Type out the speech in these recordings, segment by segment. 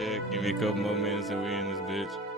Check. Give me a couple more minutes and we in this bitch.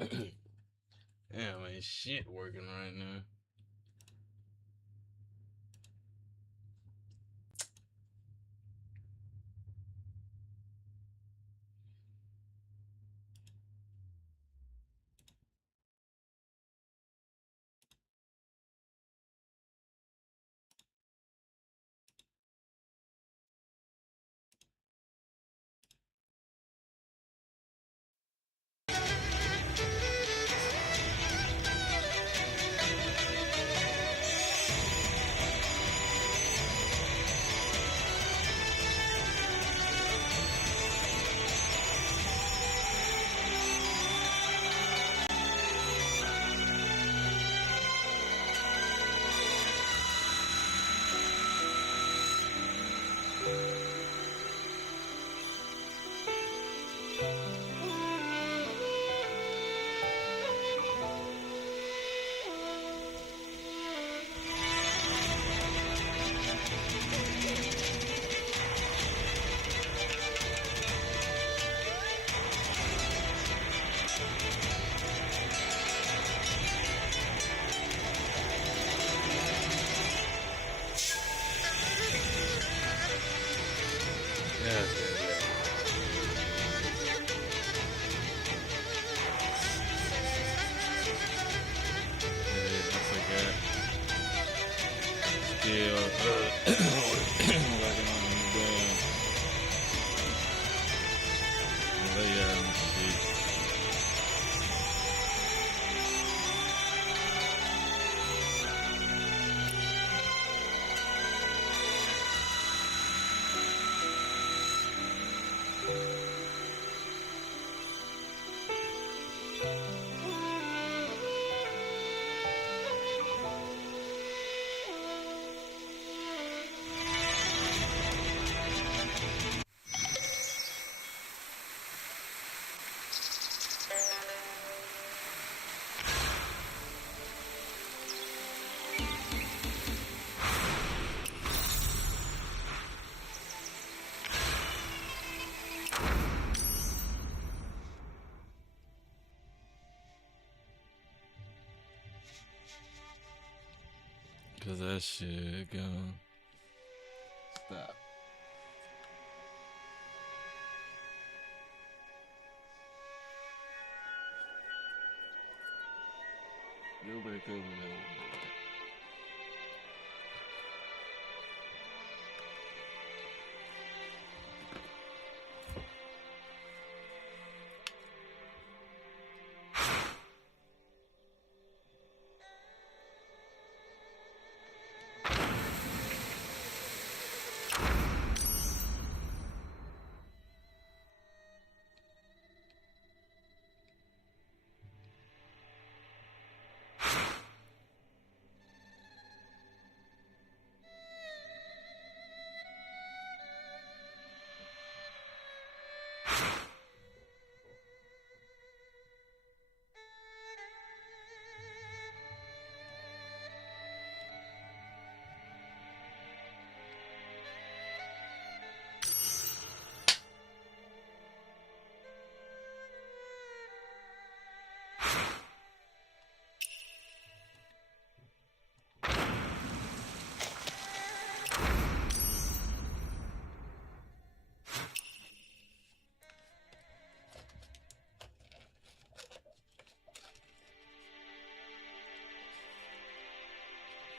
Damn, ain't shit working right now. Still working on the damn layout and shit. Cause that shit gone. Stop. Go back over there.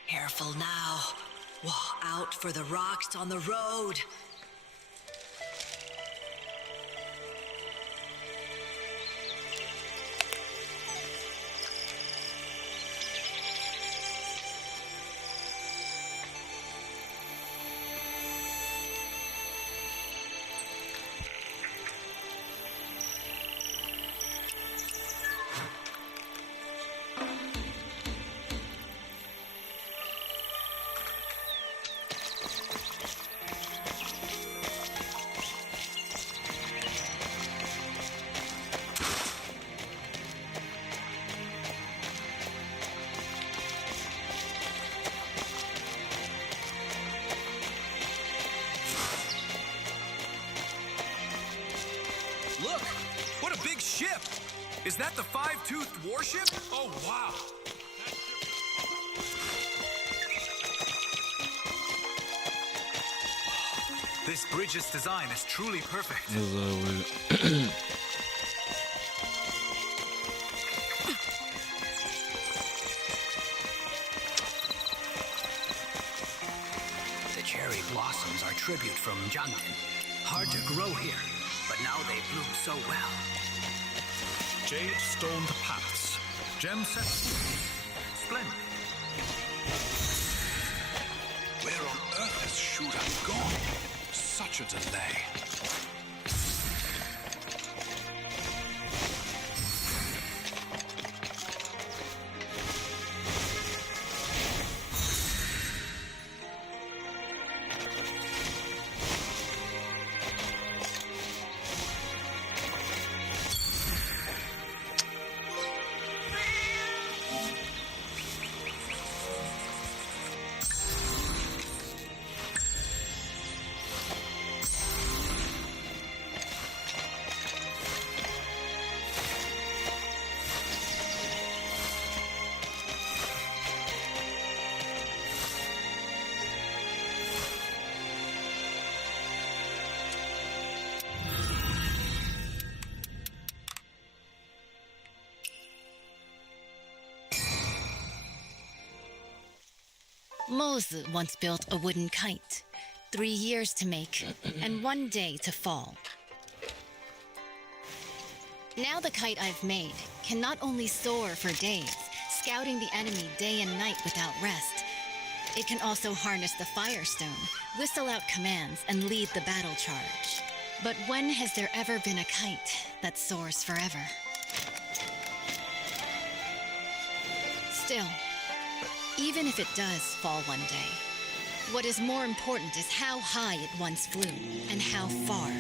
Careful now. Out for the rocks on the road. Look! What a big ship! Is that the five-toothed warship? Oh, wow. This bridge's design is truly perfect. The cherry blossoms are tribute from Jiangnan. Hard to grow here, but now they bloom so well. Jade-stoned paths. Gem set. Splendid. Where on earth has Shura gone? Such a delay. Mozu once built a wooden kite, 3 years to make, and 1 day to fall. Now the kite I've made can not only soar for days, scouting the enemy day and night without rest, it can also harness the Firestone, whistle out commands, and lead the battle charge. But when has there ever been a kite that soars forever? Still, even if it does fall one day, what is more important is how high it once flew and how far.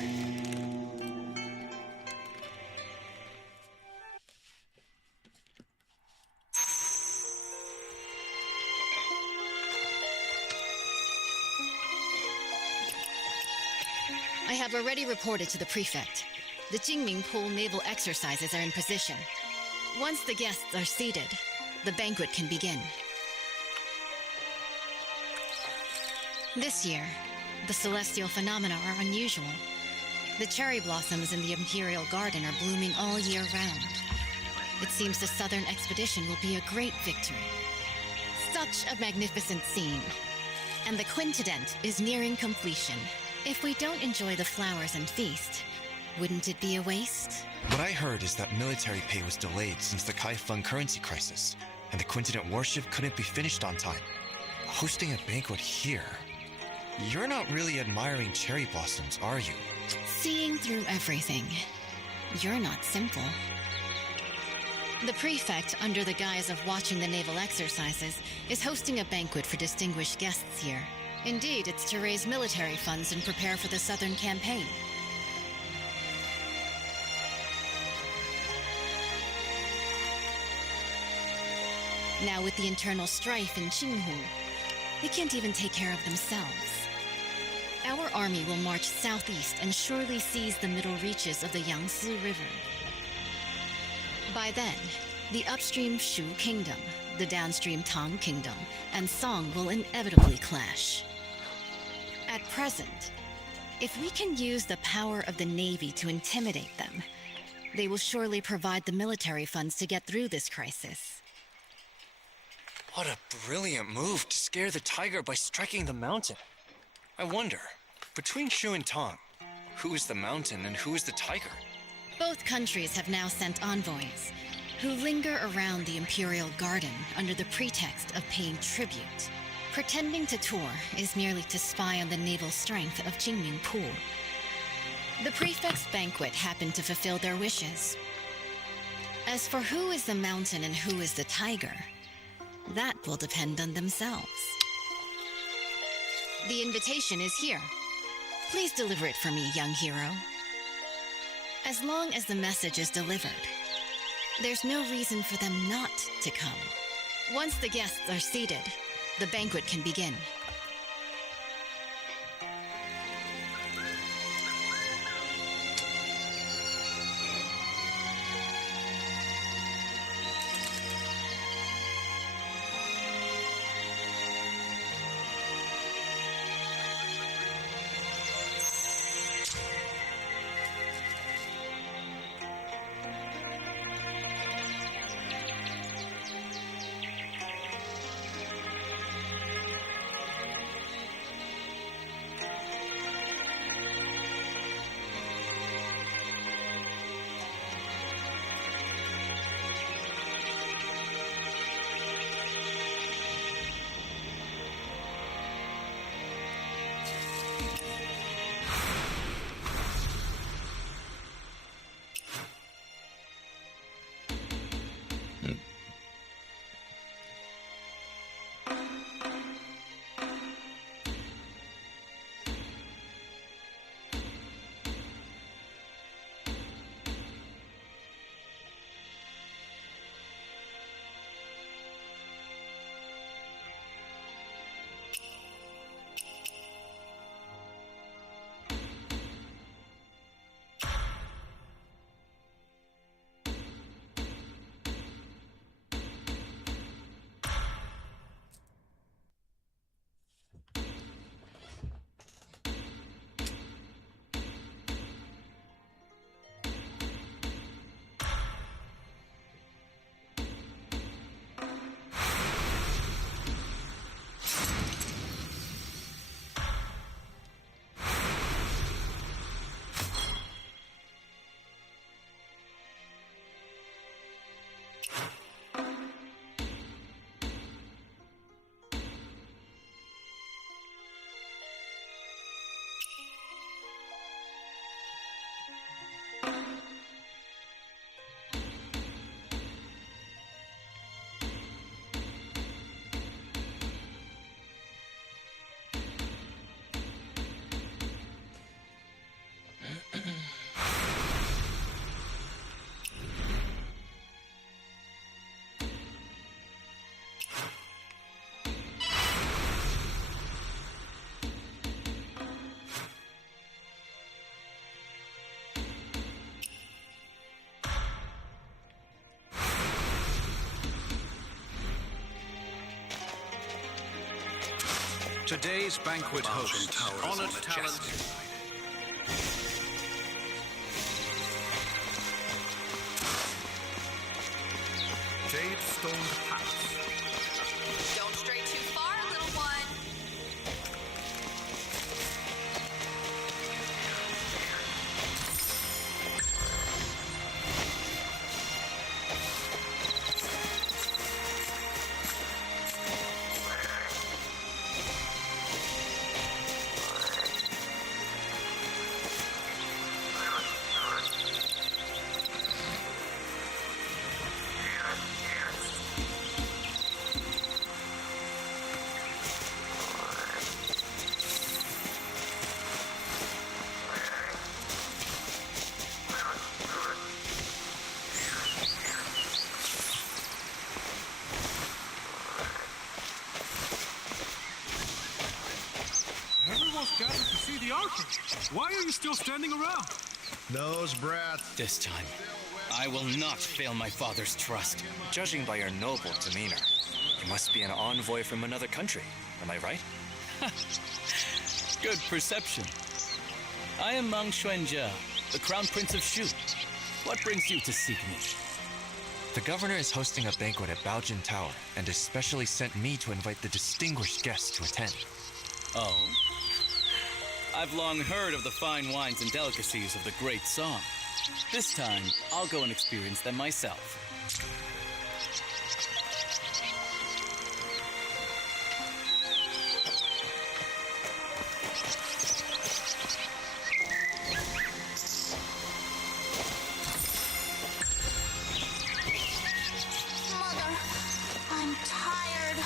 I have already reported to the prefect. The Jingming Pool naval exercises are in position. Once the guests are seated, the banquet can begin. This year, the celestial phenomena are unusual. The cherry blossoms in the Imperial Garden are blooming all year round. It seems the Southern expedition will be a great victory. Such a magnificent scene. And the quintident is nearing completion. If we don't enjoy the flowers and feast, wouldn't it be a waste? What I heard is that military pay was delayed since the Kaifeng currency crisis, and the quintident warship couldn't be finished on time. Hosting a banquet here? You're not really admiring cherry blossoms, are you? Seeing through everything. You're not simple. The prefect, under the guise of watching the naval exercises, is hosting a banquet for distinguished guests here. Indeed, it's to raise military funds and prepare for the Southern campaign. Now with the internal strife in Qinghu, they can't even take care of themselves. Our army will march southeast and surely seize the middle reaches of the Yangtze River. By then, the upstream Shu Kingdom, the downstream Tang Kingdom, and Song will inevitably clash. At present, if we can use the power of the Navy to intimidate them, they will surely provide the military funds to get through this crisis. What a brilliant move to scare the tiger by striking the mountain. I wonder, between Shu and Tang, who is the mountain and who is the tiger? Both countries have now sent envoys, who linger around the Imperial Garden under the pretext of paying tribute. Pretending to tour is merely to spy on the naval strength of Jingming Pool. The prefect's banquet happened to fulfill their wishes. As for who is the mountain and who is the tiger, that will depend on themselves. The invitation is here. Please deliver it for me, young hero. As long as the message is delivered, there's no reason for them not to come. Once the guests are seated, the banquet can begin. Today's banquet host, honored talent. Jade stone hats. Don't stray too far, little one. Everyone's gathered to see the archer. Why are you still standing around? Those brats. This time, I will not fail my father's trust. Judging by your noble demeanor, you must be an envoy from another country. Am I right? Good perception. I am Mang Xuanjia, the Crown Prince of Shu. What brings you to seek me? The governor is hosting a banquet at Baojin Tower and has specially sent me to invite the distinguished guests to attend. Oh? I've long heard of the fine wines and delicacies of the Great Song. This time, I'll go and experience them myself. Mother, I'm tired.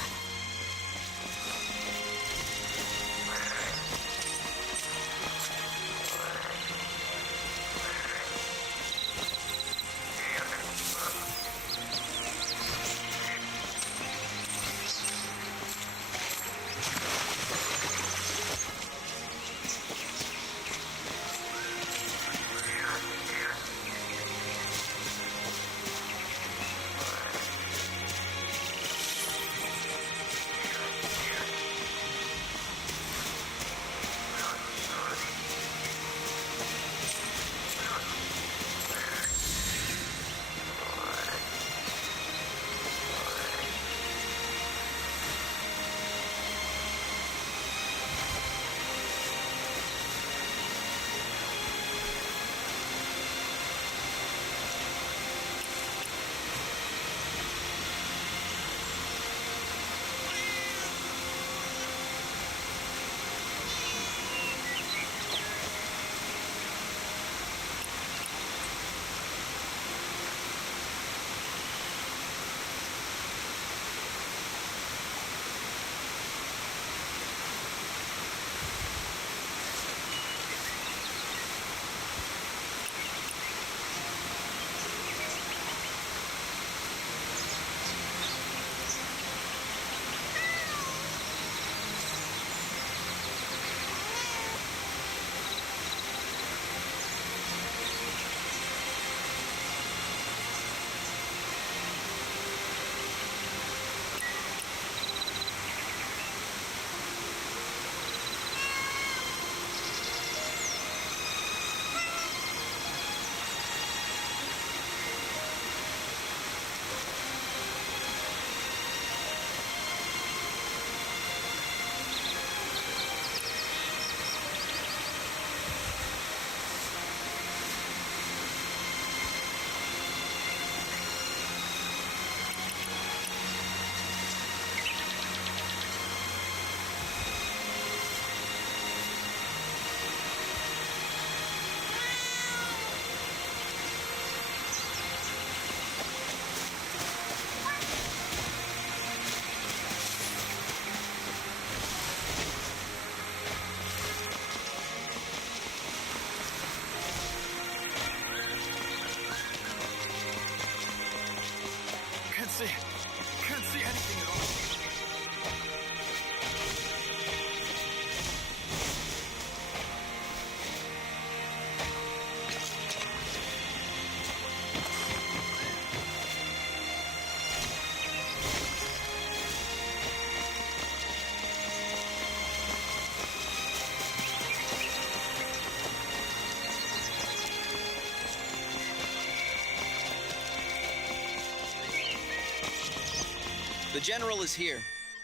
The general is here.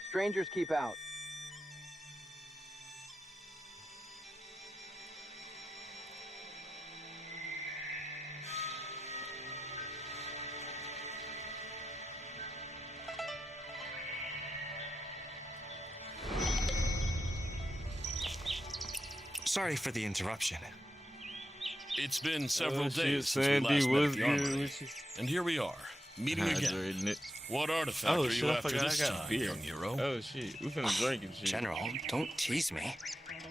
Strangers keep out. Sorry for the interruption. It's been several shit, days since Sandy, we last met at what's the good armory. with you? And here we are, meeting again. Hydrating it. What artifact Oh are shit, you I after forgot I this got time, beer. young hero? Oh shit, we finna drink and shit. General, don't tease me.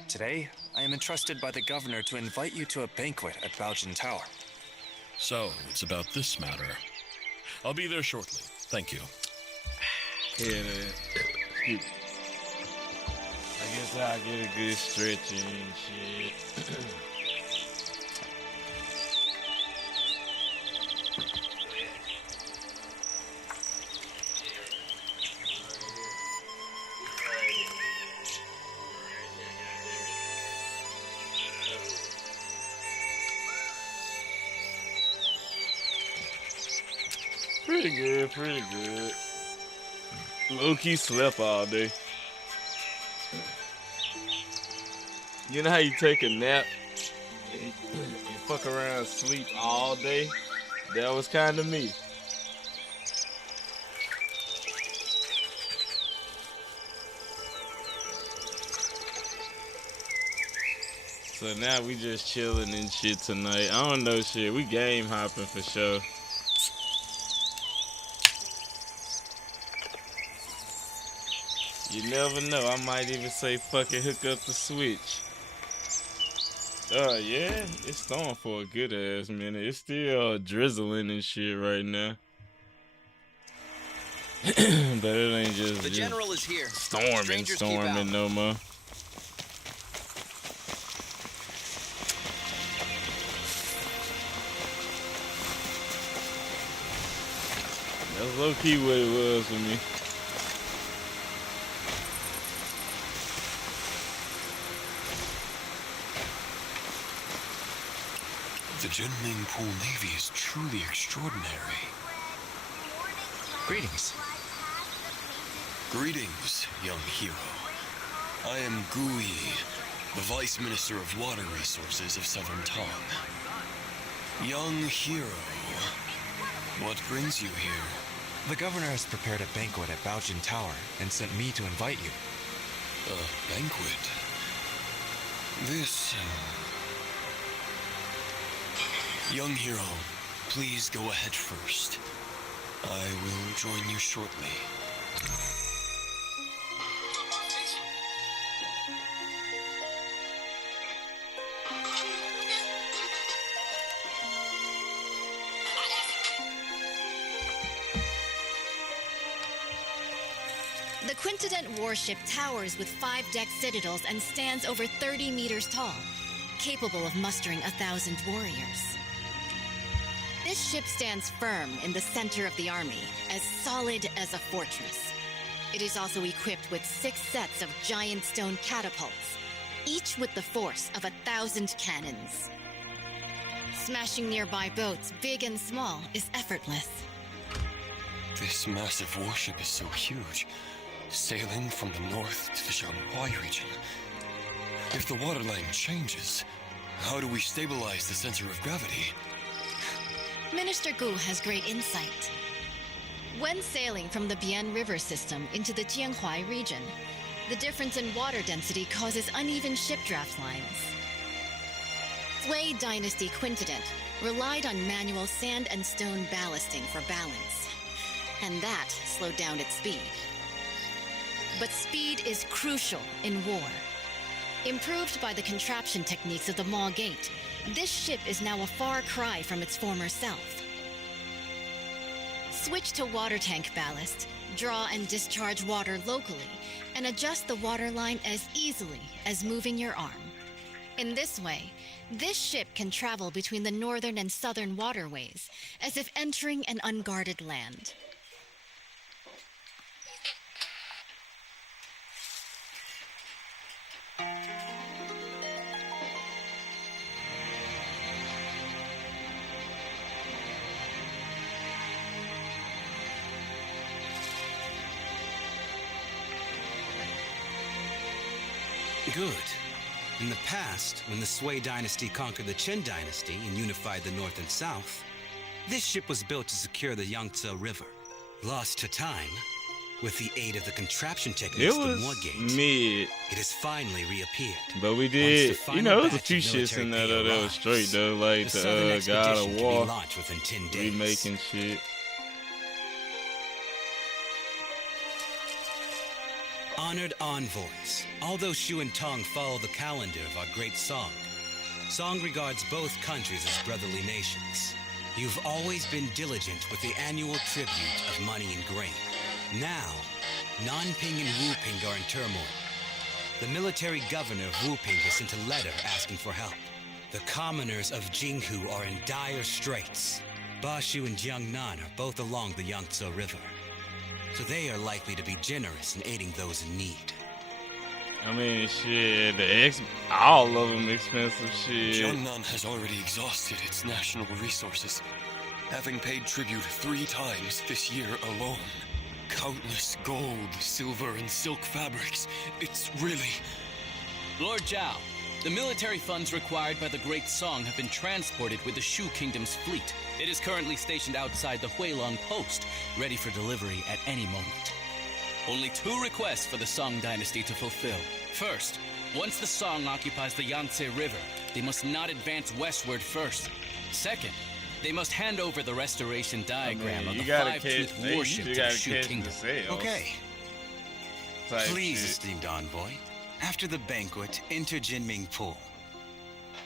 Today, I am entrusted by the governor to invite you to a banquet at Baojin Tower. So, it's about this matter. I'll be there shortly. Thank you. Yeah, excuse me. I guess I'll get a good stretching and shit. Pretty good, pretty good. Low-key slept all day. You know how you take a nap and fuck around and sleep all day? That was kind of me. So now we just chilling and shit tonight. I don't know shit. We game hopping for sure. You never know. I might even say fucking hook up the switch. Yeah, it's storming for a good ass minute. It's still drizzling and shit right now. But it ain't just The general is here. storming no more. That's low key what it was for me. The Jinming Pool Navy is truly extraordinary. Greetings. Greetings, young hero. I am Gui, the Vice Minister of Water Resources of Southern Tong. Young hero, what brings you here? The governor has prepared a banquet at Baojin Tower and sent me to invite you. A banquet? This... Young hero, please go ahead first. I will join you shortly. The Quintident warship towers with 5-deck citadels and stands over 30 meters tall, capable of mustering 1,000 warriors. This ship stands firm in the center of the army, as solid as a fortress. It is also equipped with 6 sets of giant stone catapults, each with the force of 1,000 cannons. Smashing nearby boats, big and small, is effortless. This massive warship is so huge, sailing from the north to the Shanghai region. If the waterline changes, how do we stabilize the center of gravity? Minister Gu has great insight. When sailing from the Bian River system into the Jianhuai region, the difference in water density causes uneven ship draft lines. Sui Dynasty Quintident relied on manual sand and stone ballasting for balance, and that slowed down its speed. But speed is crucial in war. Improved by the contraption techniques of the Maw Gate, this ship is now a far cry from its former self. Switch to water tank ballast, draw and discharge water locally, and adjust the waterline as easily as moving your arm. In this way, this ship can travel between the northern and southern waterways, as if entering an unguarded land. Good. In the past, when the Sui dynasty conquered the Qin dynasty and unified the north and south, this ship was built to secure the Yangtze River. Lost to time, with the aid of the contraption techniques It the was Moorgate, mid, it has finally reappeared. but we did, you know, it was a few shits in there though that was straight though, like the God of War within 10 days. remaking shit. Honored envoys, although Shu and Tong follow the calendar of our great Song, Song regards both countries as brotherly nations. You've always been diligent with the annual tribute of money and grain. Now, Nanping and Wuping are in turmoil. The military governor of Wuping has sent a letter asking for help. The commoners of Jinghu are in dire straits. Bashu and Jiangnan are both along the Yangtze River, so they are likely to be generous in aiding those in need. I mean, shit, all of them expensive shit. Jiangnan has already exhausted its national resources, having paid tribute 3 times this year alone. Countless gold, silver, and silk fabrics. It's really... Lord Zhao, the military funds required by the Great Song have been transported with the Shu Kingdom's fleet. It is currently stationed outside the Huilong Post, ready for delivery at any moment. Only 2 requests for the Song dynasty to fulfill. First, once the Song occupies the Yangtze River, they must not advance westward first. Second, they must hand over the restoration diagram of the 5-toothed warship to the Shu Kingdom. Okay. Please, Shit. esteemed envoy, after the banquet, enter Jinming Pool.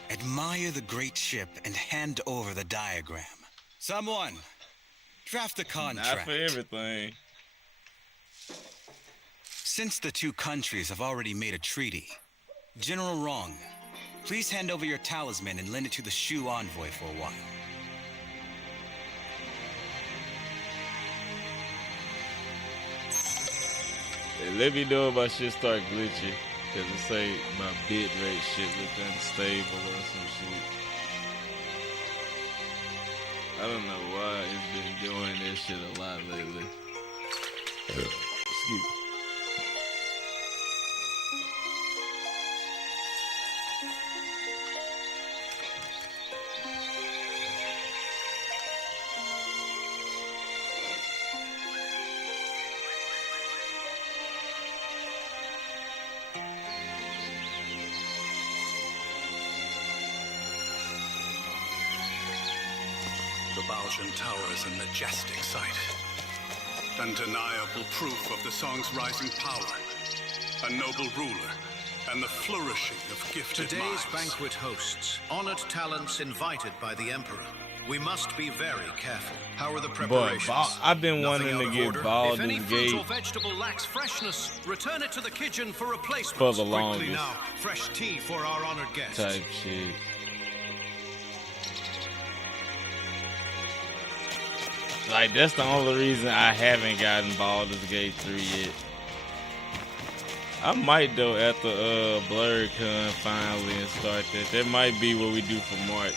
Admire the great ship and hand over the diagram. Someone, draft the contract. Not for everything. Since the 2 countries have already made a treaty, General Rong, please hand over your talisman and lend it to the Shu envoy for a while. Hey, let me know if my shit start glitching, cause it say my bit rate shit look unstable or some shit. I don't know why it's been doing this shit a lot lately. Excuse me. The Baoshan Tower is a majestic sight. Undeniable proof of the Song's rising power. A noble ruler, and the flourishing of gifted Today's minds. banquet hosts honored talents invited by the Emperor. We must be very careful. How are the Boy, preparations? I've been Nothing wanting out to of get order? Baldur's If any fruit Gate or vegetable lacks freshness, return it to the kitchen for replacement. for the Quickly longest now, fresh tea for our honored guests. type shit. Like, that's the only reason I haven't gotten Baldur's Gate 3 yet. I might though after BlurredCon finally and start that. That might be what we do for March.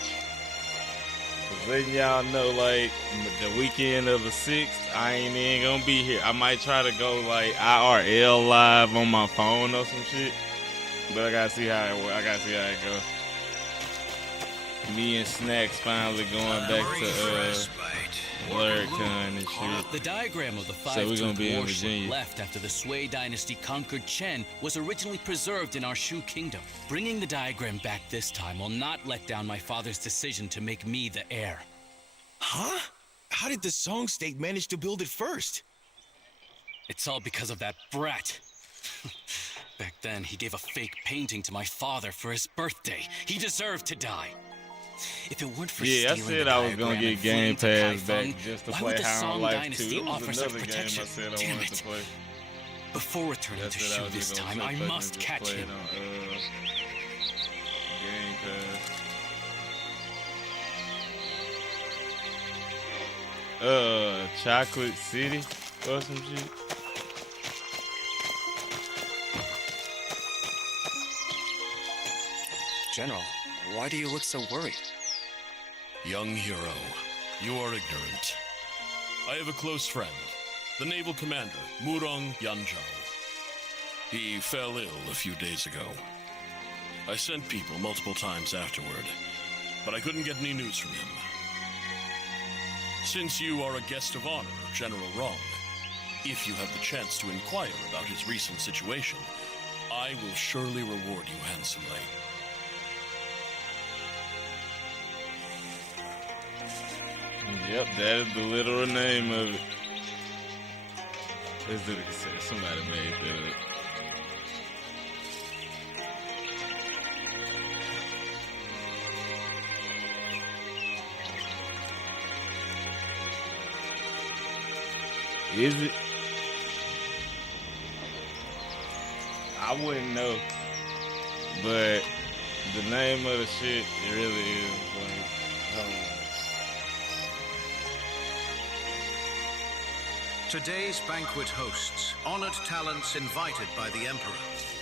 Cause letting y'all know, like, the weekend of the 6th, I ain't even gonna be here. I might try to go like IRL live on my phone or some shit. But I gotta see how it works. I gotta see how it goes. Me and Snacks finally going back to BlurredCon and shit. The diagram of the So we're gonna 5-toothed be in warship Virginia. left after the Sui dynasty conquered Chen was originally preserved in our Shu Kingdom. Bringing the diagram back this time will not let down my father's decision to make me the heir. Huh? How did the Song State manage to build it first? It's all because of that brat. Back then, he gave a fake painting to my father for his birthday. He deserved to die. If it weren't for Yeah, I stealing said the I was gonna diagram get and Game fleeing to Pass back Kaifeng, just to why play would the High on Song Life 2. dynasty It was offer such another game I protection? said I Damn wanted it. to play. Before returning That's to what I Shu was this just gonna time, say, I fucking must just catch play it him. On Game Pass. Chocolate City or some shit. General, why do you look so worried? Young hero, you are ignorant. I have a close friend, the naval commander, Murong Yanzhou. He fell ill a few days ago. I sent people multiple times afterward, but I couldn't get any news from him. Since you are a guest of honor of General Wrong, if you have the chance to inquire about his recent situation, I will surely reward you handsomely. Yep, that is the literal name of it. Let's do what it said. Somebody made that. Is it? I wouldn't know. But the name of the shit, it really is like, hold on. Today's banquet hosts honored talents invited by the Emperor.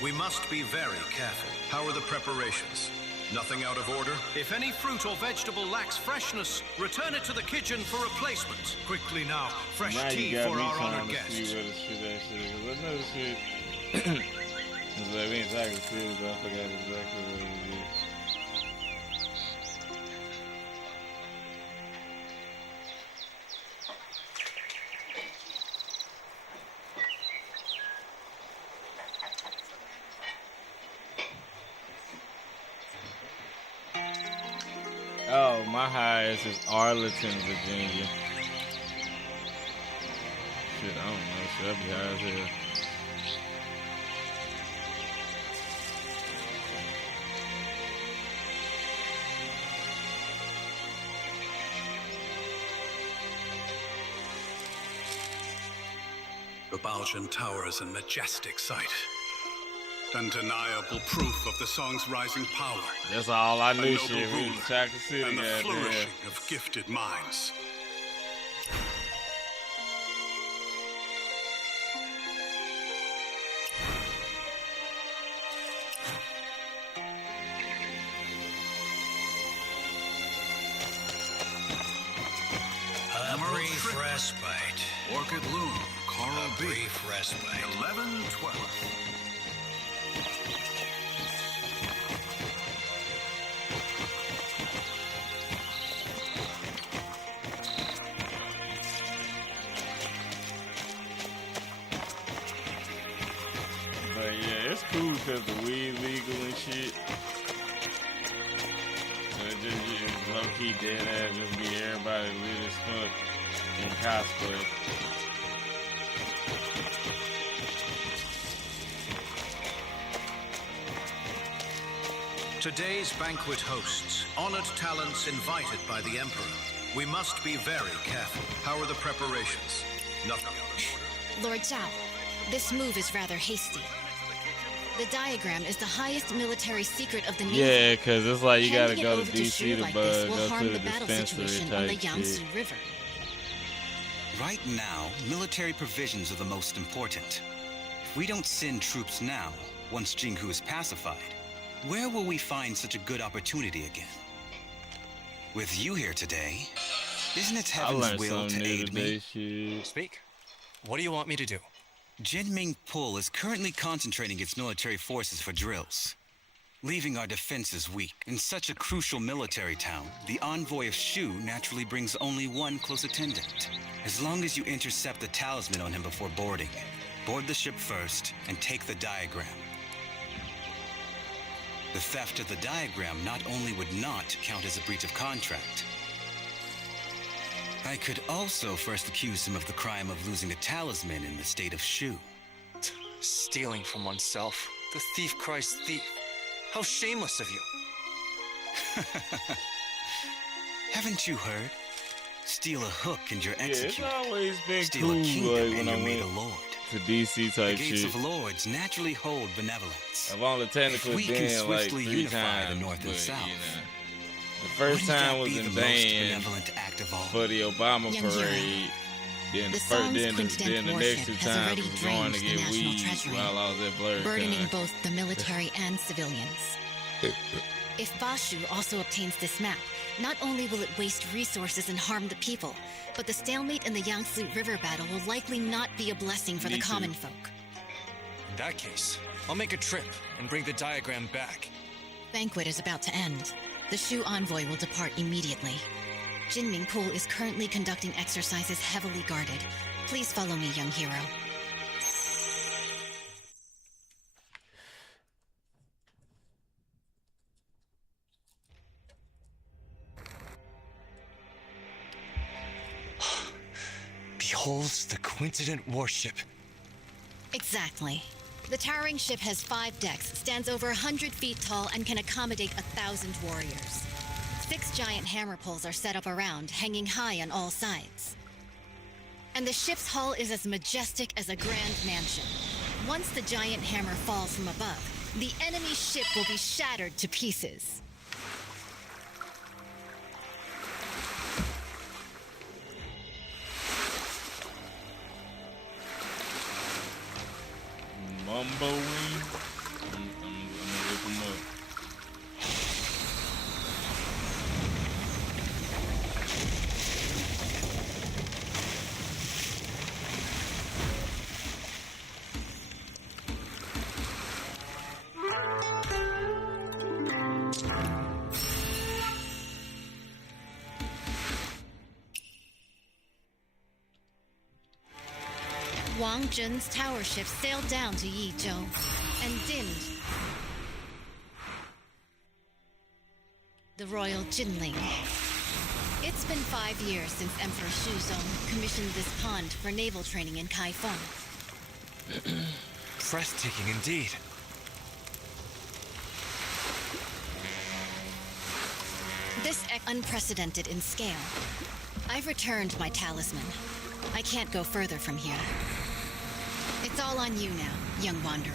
We must be very careful. How are the preparations? Nothing out of order? If any fruit or vegetable lacks freshness, return it to the kitchen for replacement. Quickly now, fresh Now tea you got for me our trying honored to guest. see where the shit actually is. I know the shit. It's like we ain't talking serious, but I forgot exactly what it is. Oh, my highest is Arlington, Virginia. Shit, I don't know. Should I be high as hell? The Baljan Tower is a majestic sight. Undeniable proof of the song's rising power. That's all I A knew. noble Shit, we ruler was Chocolate City, and the goddamn. flourishing of gifted minds. A brief respite. Orchid Loom, Coral A brief respite. 11-12. But yeah, it's cool because the weed legal and shit. So it just get low-key dead ass, just be everybody lit as fuck in cosplay. Today's banquet hosts honored talents invited by the Emperor. We must be very careful. How are the preparations? Nothing out of order. Lord Zhao, this move is rather hasty. The diagram is the highest military secret of the Navy. Yeah, because it's like you gotta Handing go it to over DC Shu to like buzz, this will go harm to the the battle dispensary situation on the type Yangtze shit. River. Right now, military provisions are the most important. If we don't send troops now, once Jinghu is pacified, where will we find such a good opportunity again? With you here today, isn't it I heaven's learned will something to new aid today, me? shit. Speak. What do you want me to do? Jinming Pul is currently concentrating its military forces for drills, leaving our defenses weak. In such a crucial military town, the envoy of Shu naturally brings only one close attendant. As long as you intercept the talisman on him before boarding, board the ship first and take the diagram. The theft of the diagram not only would not count as a breach of contract, I could also first accuse him of the crime of losing a talisman in the state of Shu. Stealing from oneself. The thief cries thief. How shameless of you. Haven't you heard? Steal a hook and you're Yeah, it's executed. always been Steal cool a kingdom like, and when I you're made went a lord. to DC The type gates shit. of lords naturally hold benevolence. I've only technically If we can been like swiftly 3 unify times, the North and but, South, you know, the first wouldn't that time was be in the most Van benevolent act of all? for the Obama Young Yura, parade. Then the the first, song's then quintet the worship next 2 has times already was going drained to the get national weed treasury, while I was at Blurred burdening Con. both the military and civilians. If Bashu also obtains this map, not only will it waste resources and harm the people, but the stalemate in the Yangtze River battle will likely not be a blessing for Me the too. common folk. In that case, I'll make a trip and bring the diagram back. Banquet is about to end. The Shu envoy will depart immediately. Jinming Pool is currently conducting exercises heavily guarded. Please follow me, young hero. Behold the Quincident warship. Exactly. The towering ship has 5 decks, stands over 100 feet tall, and can accommodate 1,000 warriors. 6 giant hammer poles are set up around, hanging high on all sides. And the ship's hull is as majestic as a grand mansion. Once the giant hammer falls from above, the enemy ship will be shattered to pieces. Mumbo I'm gonna look him up. Wang Jun's tower ship sailed down to Yizhou and dimmed the Royal Jinling. It's been 5 years since Emperor Shuzong commissioned this pond for naval training in Kaifeng. Breathtaking indeed. This unprecedented in scale. I've returned my talisman. I can't go further from here. It's all on you now, young wanderer.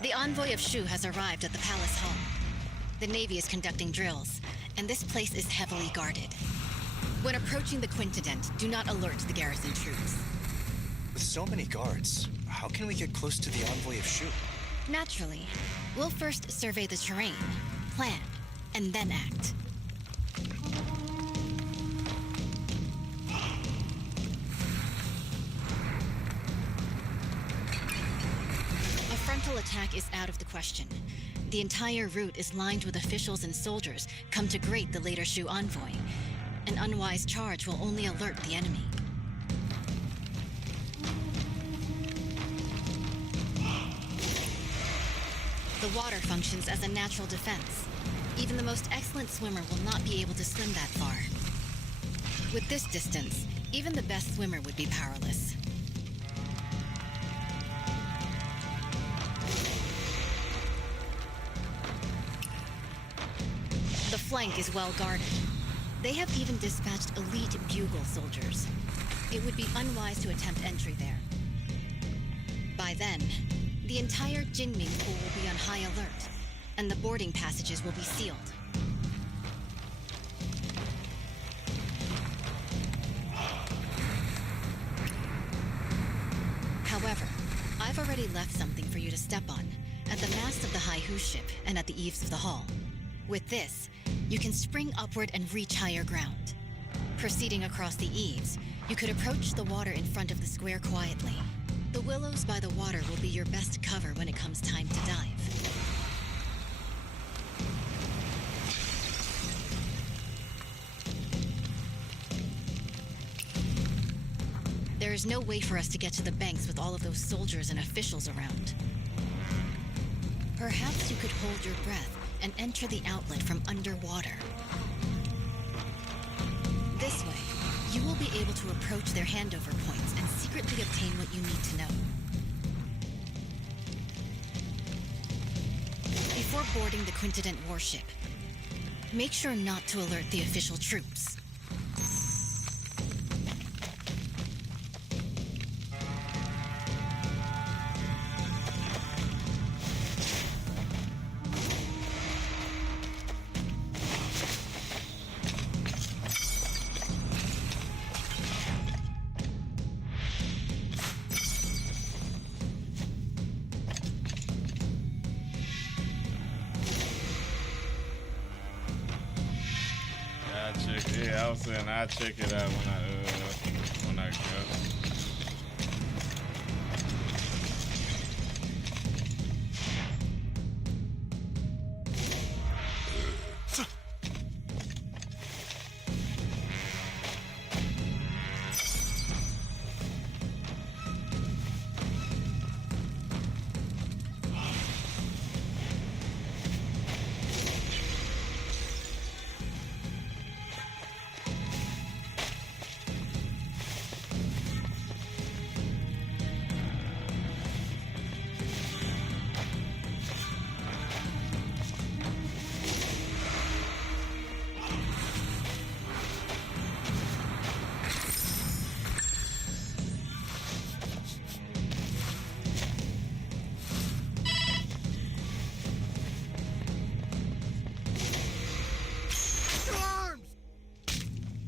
The envoy of Shu has arrived at the palace hall. The Navy is conducting drills, and this place is heavily guarded. When approaching the Quincident, do not alert the garrison troops. With so many guards, how can we get close to the envoy of Shu? Naturally, we'll first survey the terrain, plan, and then act. A frontal attack is out of the question. The entire route is lined with officials and soldiers come to greet the later Shu envoy. An unwise charge will only alert the enemy. The water functions as a natural defense. Even the most excellent swimmer will not be able to swim that far. With this distance, even the best swimmer would be powerless. The flank is well guarded. They have even dispatched elite bugle soldiers. It would be unwise to attempt entry there. By then, the entire Jinming Pool will be on high alert, and the boarding passages will be sealed. However, I've already left something for you to step on, at the mast of the Haihu ship and at the eaves of the hall. With this, you can spring upward and reach higher ground. Proceeding across the eaves, you could approach the water in front of the square quietly. The willows by the water will be your best cover when it comes time to dive. There is no way for us to get to the banks with all of those soldiers and officials around. Perhaps you could hold your breath and enter the outlet from underwater. This way, you will be able to approach their handover points and secretly obtain what you need to know. Before boarding the Quincident warship, make sure not to alert the official troops. check. Yeah, I was saying I'll check it out when I go.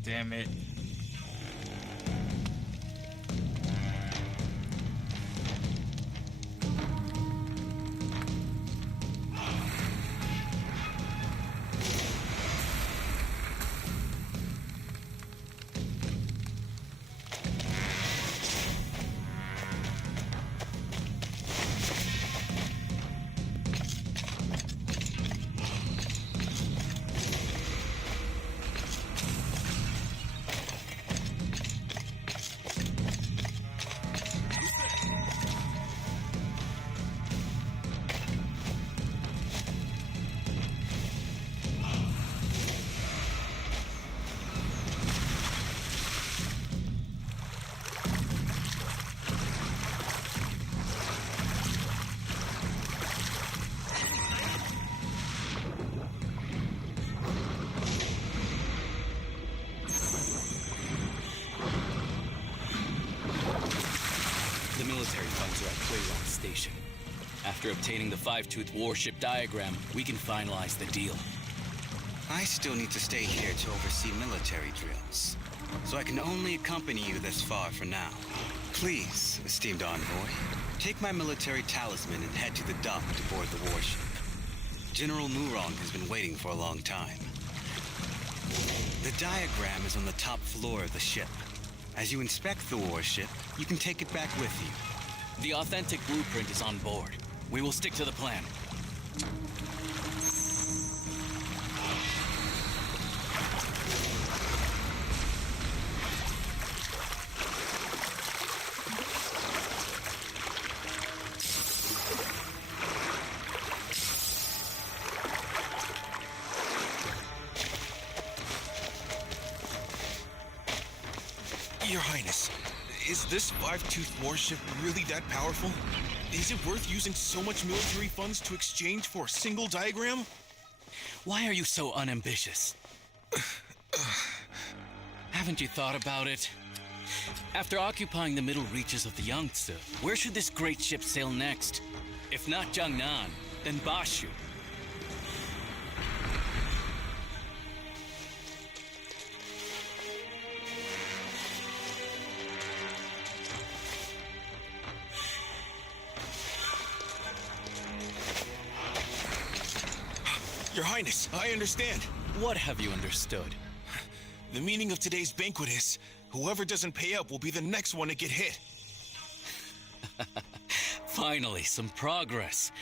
Damn it. The military funds are at Huelong Station. After obtaining the five-tooth warship diagram, we can finalize the deal. I still need to stay here to oversee military drills, so I can only accompany you this far for now. Please, esteemed envoy, take my military talisman and head to the dock to board the warship. General Murong has been waiting for a long time. The diagram is on the top floor of the ship. As you inspect the warship, you can take it back with you. The authentic blueprint is on board. We will stick to the plan. Your Highness, is this five-tooth warship really that powerful? Is it worth using so much military funds to exchange for a single diagram? Why are you so unambitious? Haven't you thought about it? After occupying the middle reaches of the Yangtze, where should this great ship sail next? If not Jiangnan, then Bashu. Your Highness, I understand. What have you understood? The meaning of today's banquet is, whoever doesn't pay up will be the next one to get hit. Finally, some progress.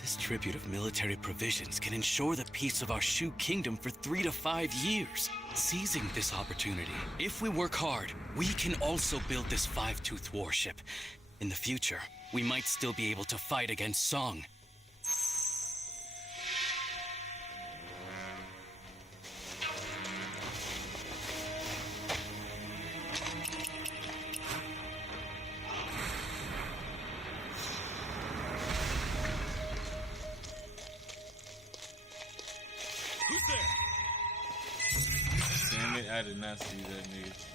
This tribute of military provisions can ensure the peace of our Shu Kingdom for 3 to 5 years. Seizing this opportunity, if we work hard, we can also build this five-tooth warship. In the future, we might still be able to fight against Song. Damn it, I did not see that nigga.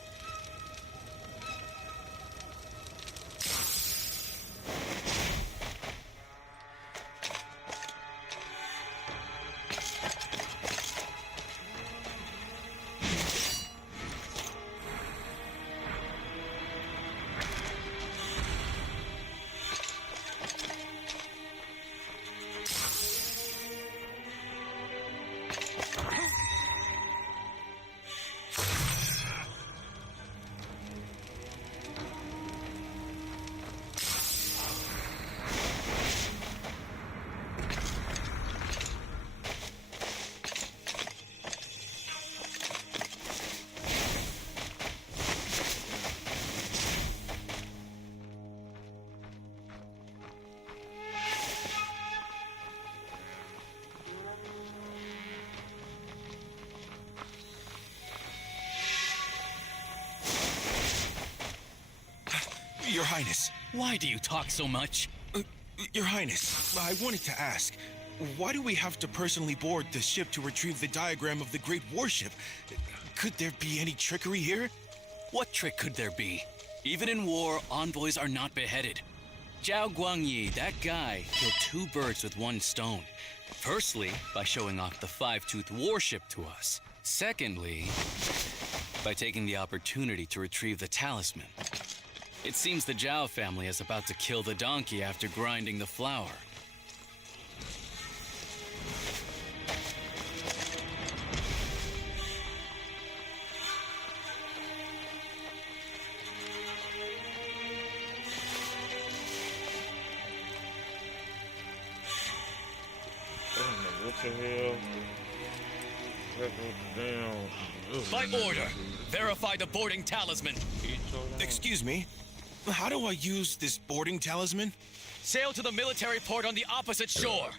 Your Highness. Why do you talk so much? Your Highness, I wanted to ask, why do we have to personally board the ship to retrieve the diagram of the Great Warship? Could there be any trickery here? What trick could there be? Even in war, envoys are not beheaded. Zhao Guangyi, that guy, killed 2 birds with 1 stone. Firstly, by showing off the 5-toothed warship to us. Secondly, by taking the opportunity to retrieve the talisman. It seems the Zhao family is about to kill the donkey after grinding the flour. What the hell? By order, verify the boarding talisman. Excuse me, how do I use this boarding talisman? Sail to the military port on the opposite shore.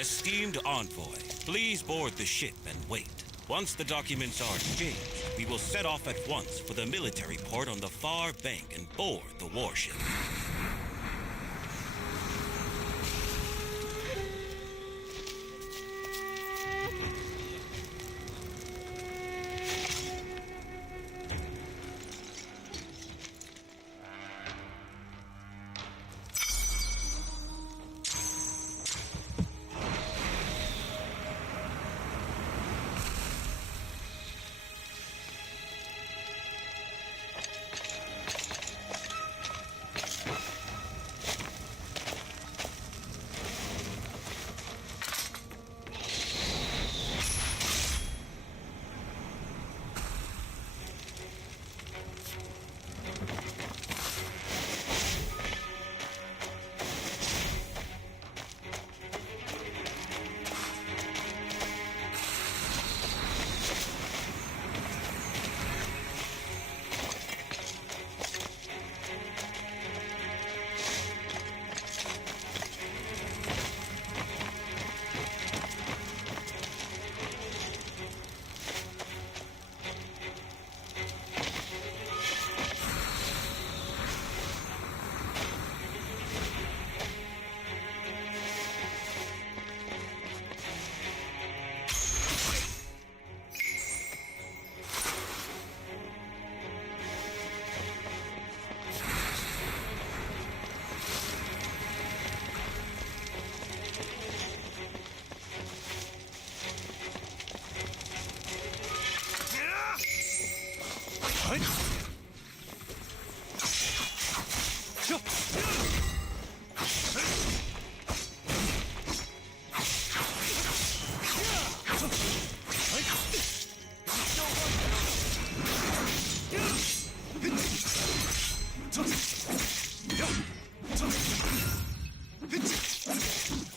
Esteemed envoy, please board the ship and wait. Once the documents are exchanged, we will set off at once for the military port on the far bank and board the warship.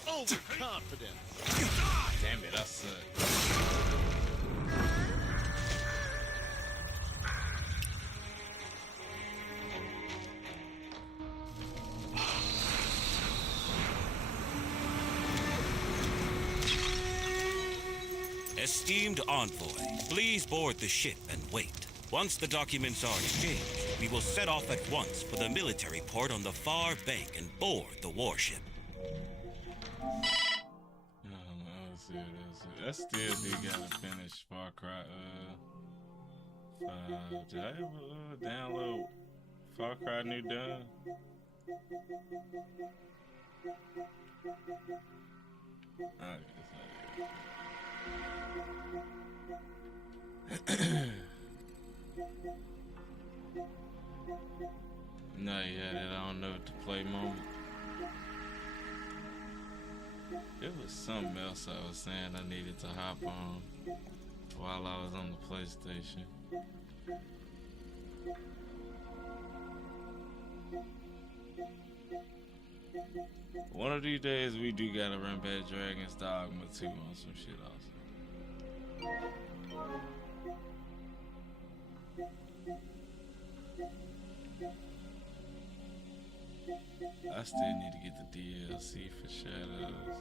Overconfident. Damn it, I suck. Esteemed envoy, please board the ship and wait. Once the documents are exchanged, we will set off at once for the military port on the far bank and board the warship. Let's see. I still do gotta finish Far Cry 5. Did I ever download Far Cry New Dawn? No, yeah, that I don't know what to play moment. It was something else I was saying I needed to hop on while I was on the PlayStation. One of these days we do gotta run back Dragon's Dogma 2 on some shit also. I still need to get the DLC for Shadows.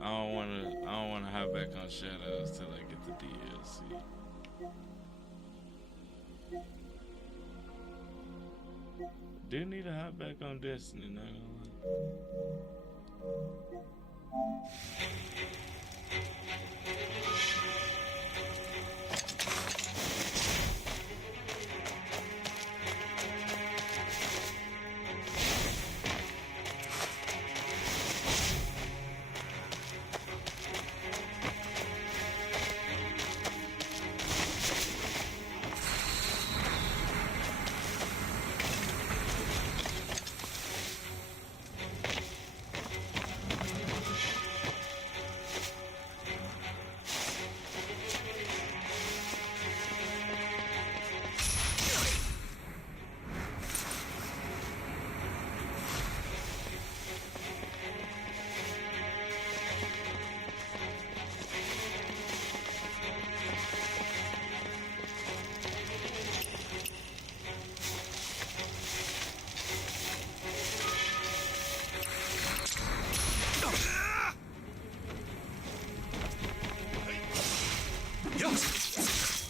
I don't wanna hop back on Shadows till I get the DLC. Do need to hop back on Destiny, not gonna lie.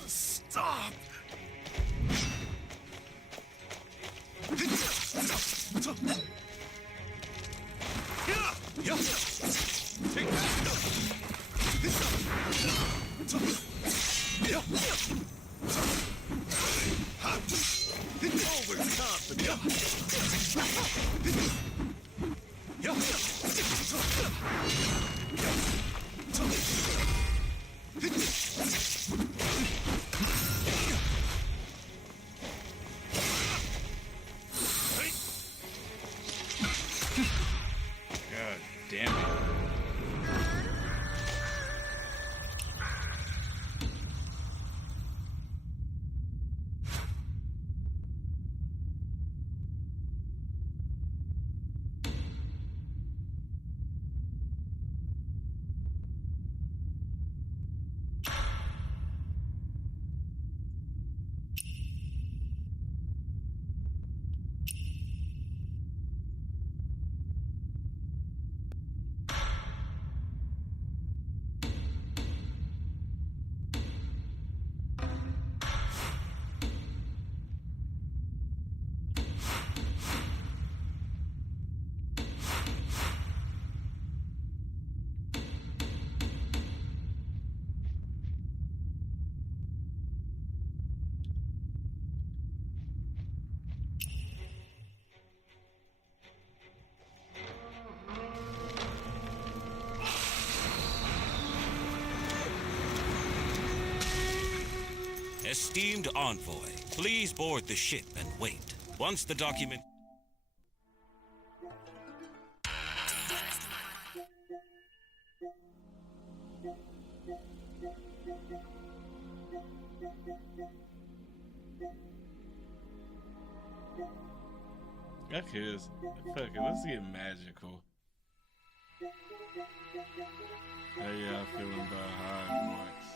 Stop! Take Always confident. God damn it. Esteemed envoy, please board the ship and wait. Once the document... Okay, fuck it, let's get magical. How y'all feeling about Hogwarts?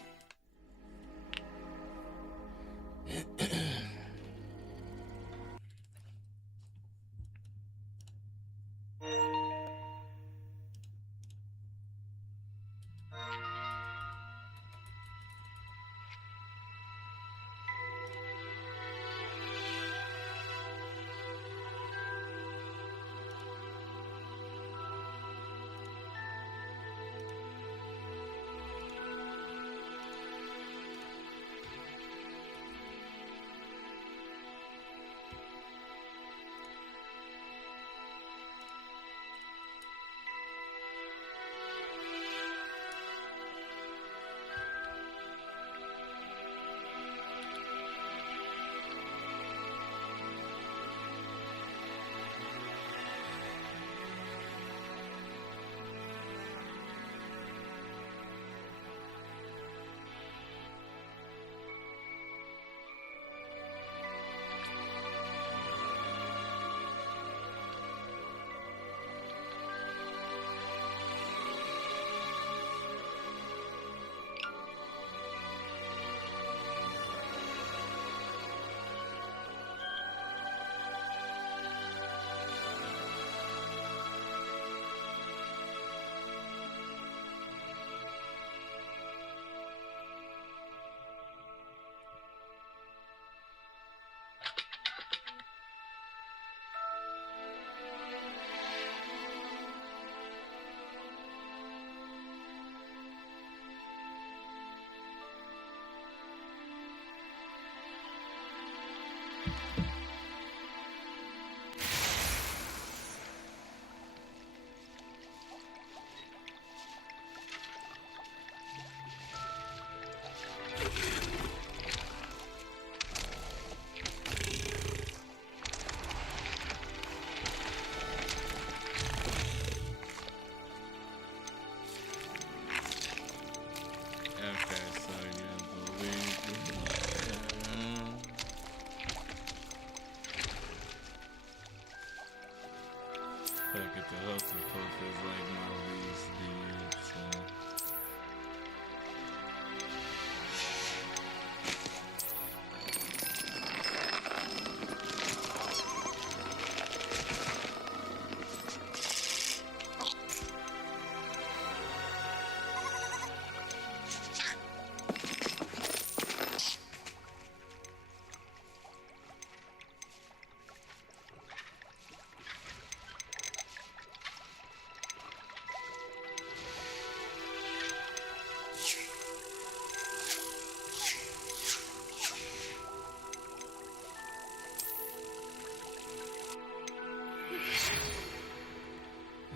Fuck it, the Huffing Puff is like my least did, so.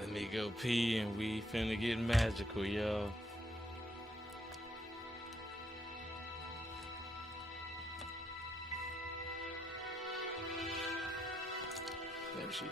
Let me go pee and we finna get magical, y'all. There she.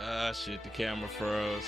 Ah, shit, the camera froze.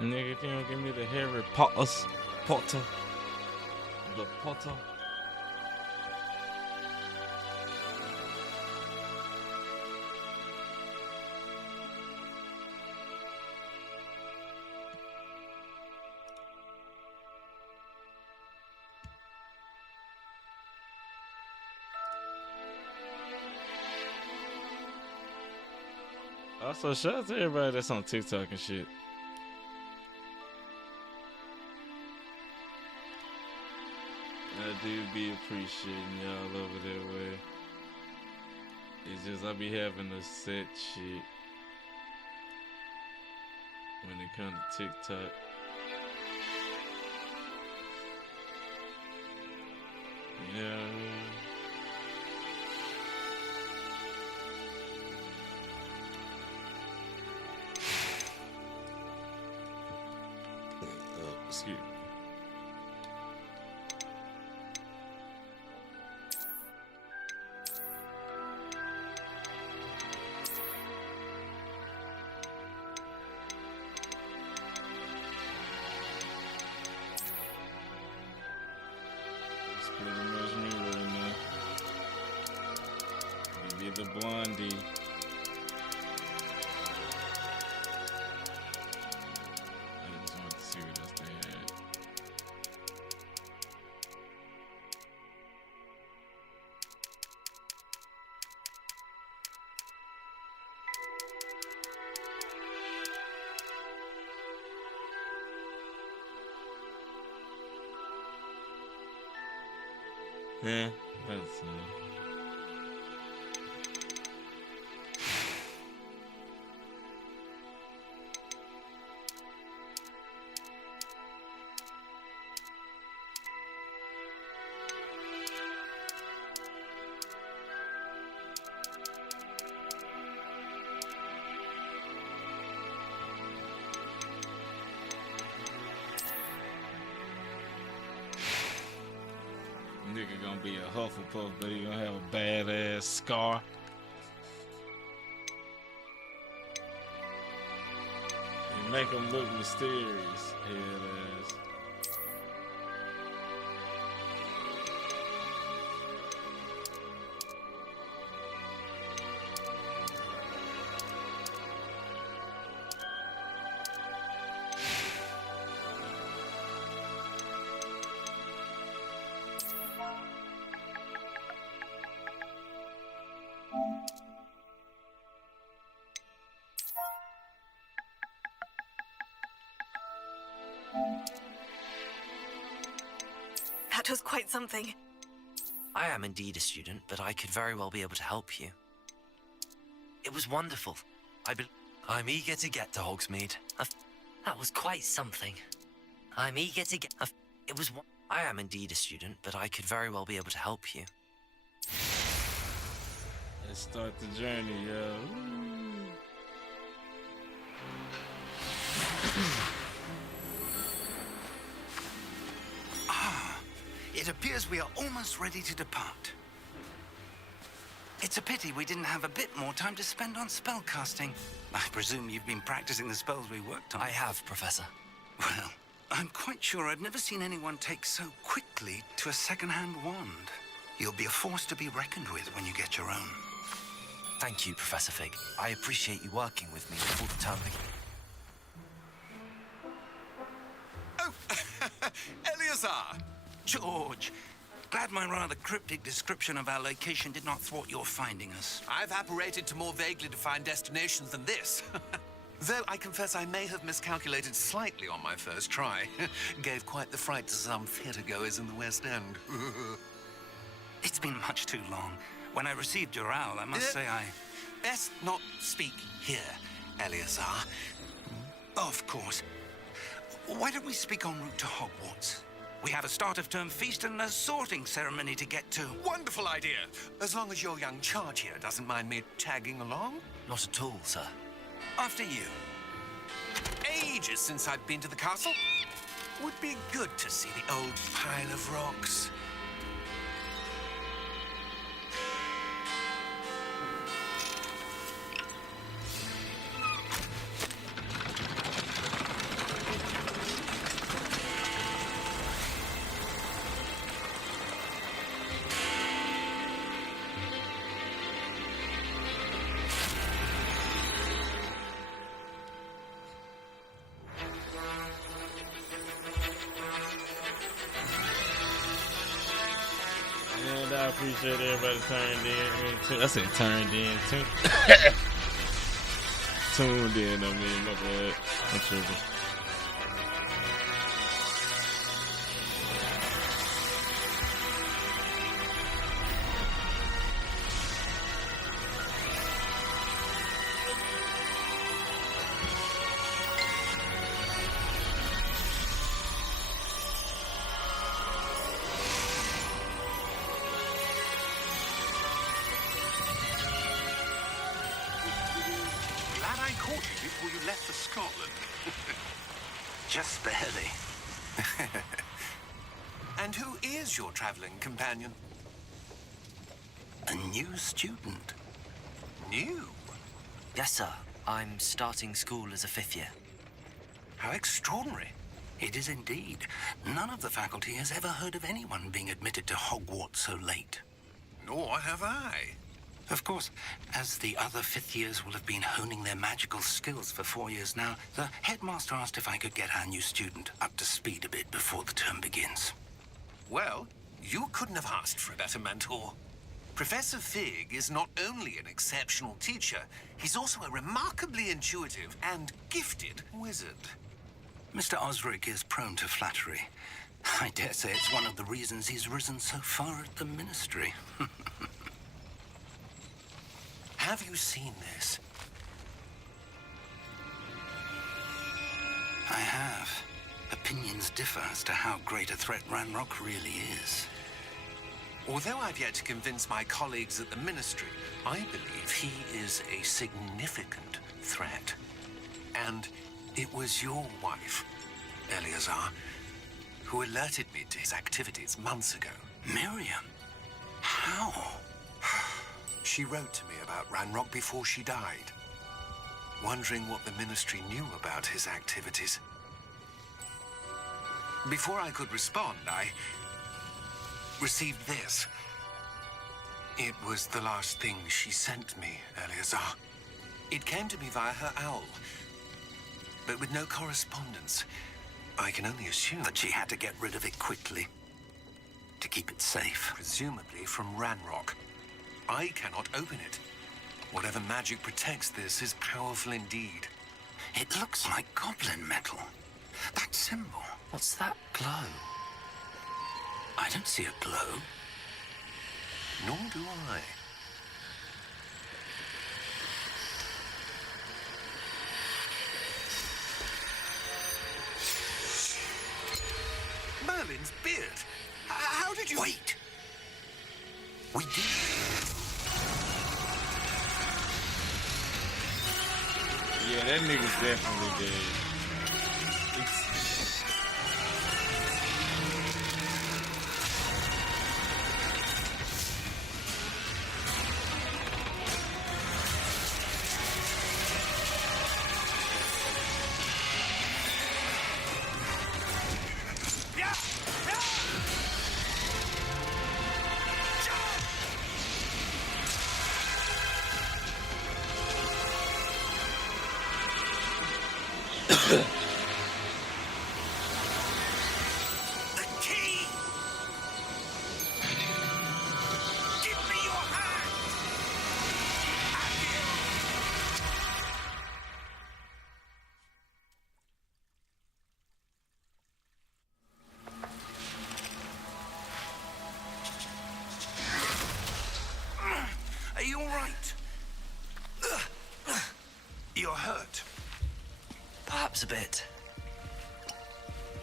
Nigga, if you don't give me the Harry Potter. The Potter. Also, shout out to everybody that's on TikTok and shit. I do be appreciating y'all over that way. It's just I be having to set shit when it comes to TikTok. Yeah. Excuse me. It's pretty much me right now. Maybe the blondie. I just wanted to see what else they had. Yeah, that's nigga gonna be a Hufflepuff, but he gonna have a badass scar. And make him look mysterious, head ass. That was quite something. I am indeed a student, but I could very well be able to help you. It was wonderful. I'm eager to get to Hogsmeade. That was quite something. I'm eager to get... I am indeed a student, but I could very well be able to help you. Let's start the journey, yo. It appears we are almost ready to depart. It's a pity we didn't have a bit more time to spend on spellcasting. I presume you've been practicing the spells we worked on. I have, Professor. Well, I'm quite sure I've never seen anyone take so quickly to a second-hand wand. You'll be a force to be reckoned with when you get your own. Thank you, Professor Fig. I appreciate you working with me before the term begins. Oh, Eleazar! George, glad my rather cryptic description of our location did not thwart your finding us. I've apparated to more vaguely defined destinations than this. Though I confess I may have miscalculated slightly on my first try. Gave quite the fright to some theatergoers in the West End. It's been much too long. When I received your owl, I must say I... Best not speak here, Eleazar. Of course. Why don't we speak en route to Hogwarts? We have a start-of-term feast and a sorting ceremony to get to. Wonderful idea. As long as your young charge here doesn't mind me tagging along. Not at all, sir. After you. Ages since I've been to the castle. Would be good to see the old pile of rocks. appreciate everybody turned in. I said turned in. Tuned in, I mean, my bad. I'm tripping. Glad I caught you before you left for Scotland. Just barely. And who is your traveling companion? A new student. New? Yes, sir. I'm starting school as a 5th year. How extraordinary. It is indeed. None of the faculty has ever heard of anyone being admitted to Hogwarts so late. Nor have I. Of course, as the other 5th years will have been honing their magical skills for 4 years now, the headmaster asked if I could get our new student up to speed a bit before the term begins. Well, you couldn't have asked for a better mentor. Professor Fig is not only an exceptional teacher, he's also a remarkably intuitive and gifted wizard. Mr. Osric is prone to flattery. I dare say it's one of the reasons he's risen so far at the ministry. Have you seen this? I have. Opinions differ as to how great a threat Ranrock really is. Although I've yet to convince my colleagues at the ministry, I believe he is a significant threat. And it was your wife, Eleazar, who alerted me to his activities months ago. Miriam? How? She wrote to me about Ranrock before she died, wondering what the ministry knew about his activities. Before I could respond, I received this. It was the last thing she sent me, Eleazar. It came to me via her owl, but with no correspondence. I can only assume that she had to get rid of it quickly to keep it safe. Presumably from Ranrock. I cannot open it. Whatever magic protects this is powerful indeed. It looks like goblin metal. That symbol. What's that glow? I don't see a glow. Nor do I. Merlin's beard. How did you... Wait! We did. Yeah, that nigga's definitely dead. Are you all right? You're hurt. Perhaps a bit.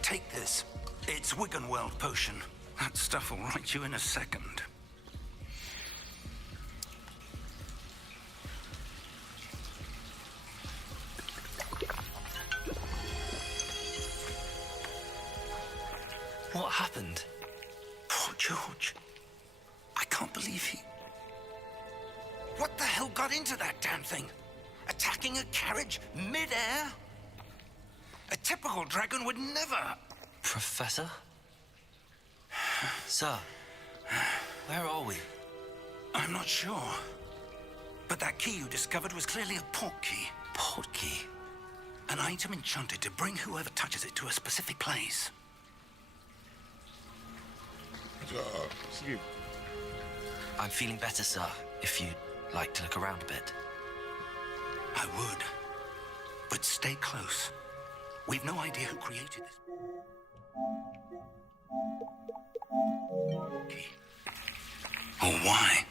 Take this. It's Wiggenweld potion. That stuff will right you in a second. What happened? Poor George. I can't believe he... What the hell got into that damn thing? Attacking a carriage mid-air? A typical dragon would never... Professor? Sir, where are we? I'm not sure. But that key you discovered was clearly a port key. Port key? An item enchanted to bring whoever touches it to a specific place. I'm feeling better, sir, if you'd like to look around a bit. I would. But stay close. We've no idea who created this. Or why?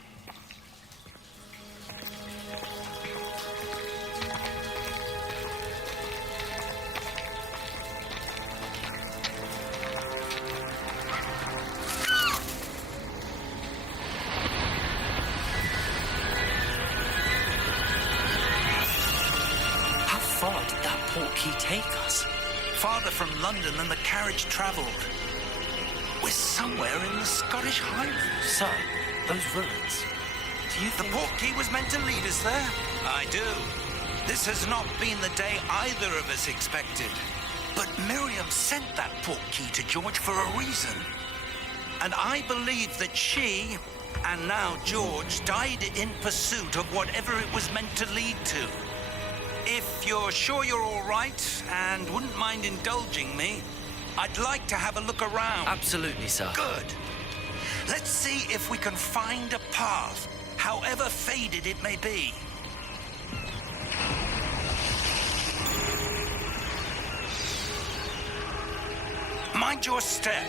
How far did that portkey take us? Farther from London than the carriage travelled. We're somewhere in the Scottish Highlands. Sir, those ruins. Do you think... The portkey was meant to lead us there? I do. This has not been the day either of us expected. But Miriam sent that portkey to George for a reason. And I believe that she, and now George, died in pursuit of whatever it was meant to lead to. If you're sure you're all right and wouldn't mind indulging me, I'd like to have a look around. Absolutely, sir. Good. Let's see if we can find a path, however faded it may be. Mind your step.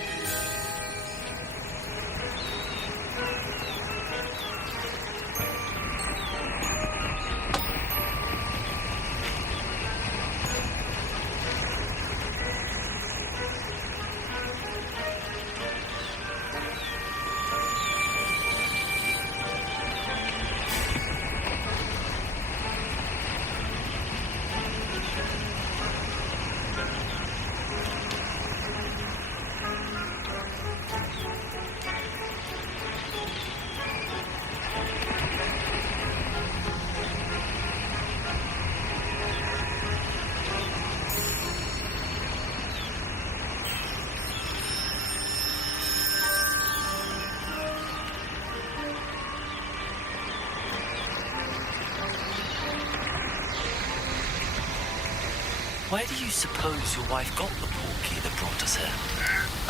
Where do you suppose your wife got the portkey that brought us here?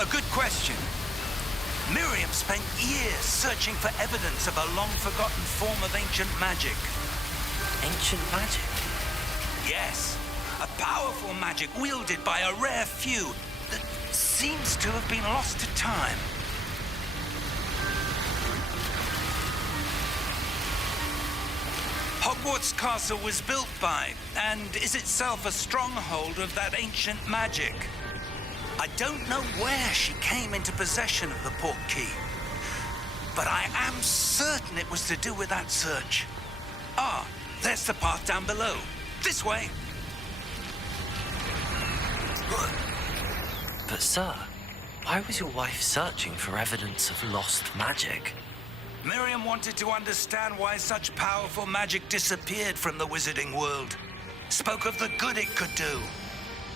A good question. Miriam spent years searching for evidence of a long-forgotten form of ancient magic. Ancient magic? Yes. A powerful magic wielded by a rare few that seems to have been lost to time. Hogwarts Castle was built by, and is itself a stronghold of that ancient magic. I don't know where she came into possession of the portkey, but I am certain it was to do with that search. Ah, there's the path down below. This way. But sir, why was your wife searching for evidence of lost magic? Miriam wanted to understand why such powerful magic disappeared from the wizarding world. Spoke of the good it could do.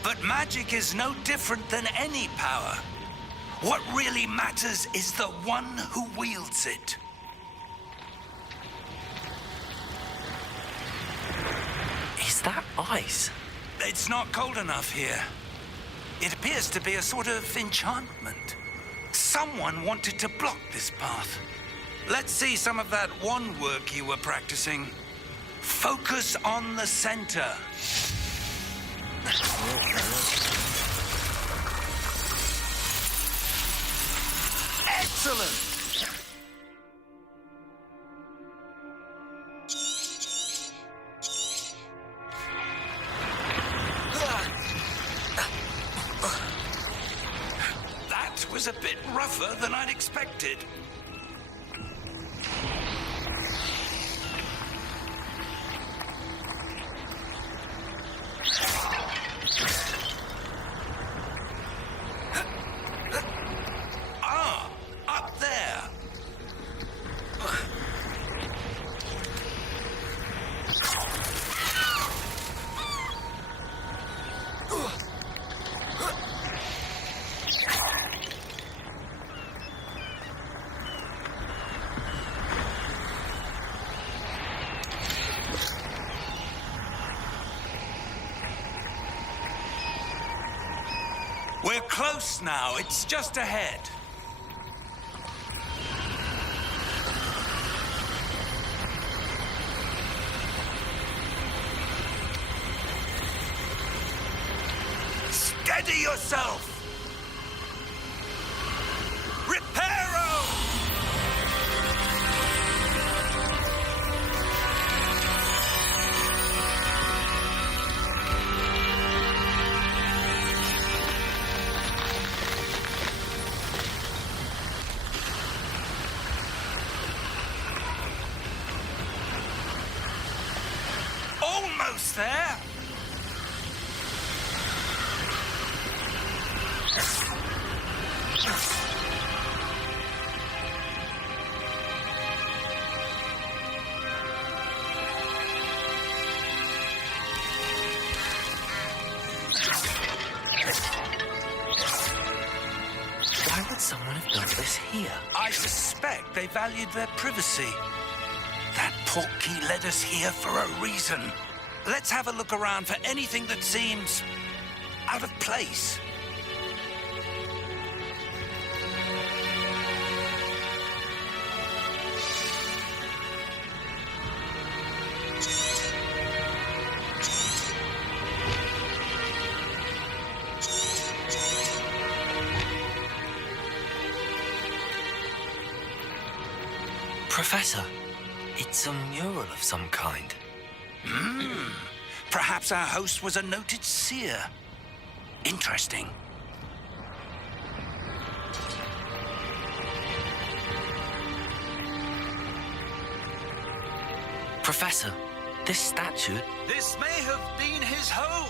But magic is no different than any power. What really matters is the one who wields it. Is that ice? It's not cold enough here. It appears to be a sort of enchantment. Someone wanted to block this path. Let's see some of that wand work you were practicing. Focus on the center. Excellent! That was a bit rougher than I'd expected. Up there. We're close now. It's just ahead. Ready yourself! Reparo! Almost there! Why would someone have built this here? I suspect they valued their privacy. That portkey led us here for a reason. Let's have a look around for anything that seems out of place. Professor, it's a mural of some kind. Perhaps our host was a noted seer. Interesting. Professor, this statue... This may have been his home.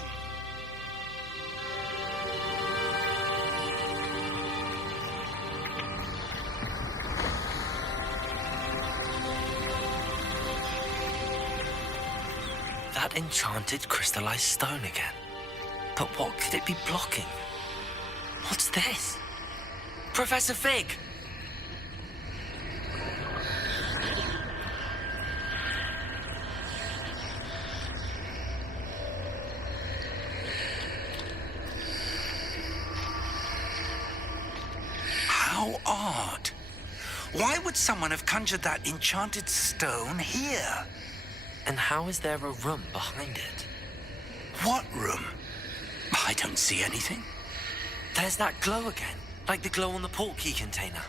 That enchanted crystallized stone again. But what could it be blocking? What's this? Professor Fig! How odd. Why would someone have conjured that enchanted stone here? And how is there a room behind it? What room? I don't see anything. There's that glow again, like the glow on the portkey container.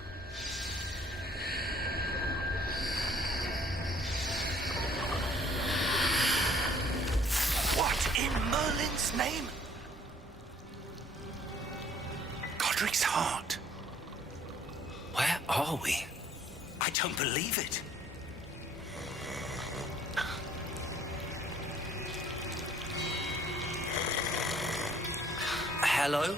What in Merlin's name? Godric's heart. Where are we? I don't believe it. Hello?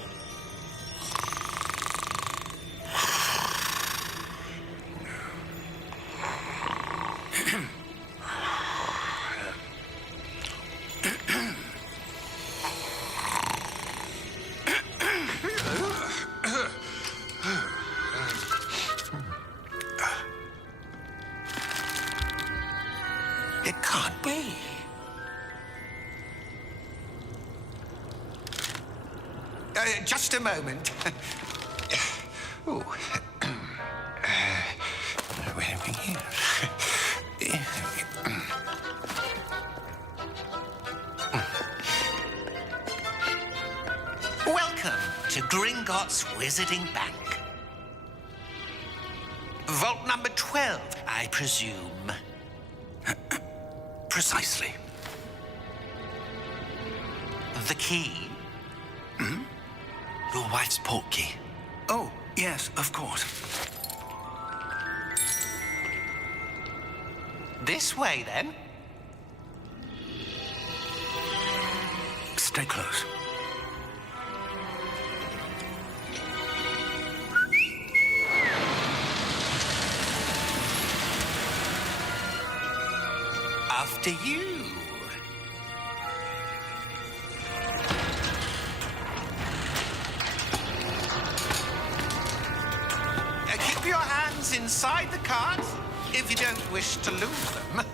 It can't be. Just a moment. Oh. Where are we here? Welcome to Gringotts Wizarding Bank. Vault number 12, I presume. Precisely. The key? Your wife's portkey. Oh, yes, of course. This way, then. Stay close. After you. Keep your hands inside the cart if you don't wish to lose them.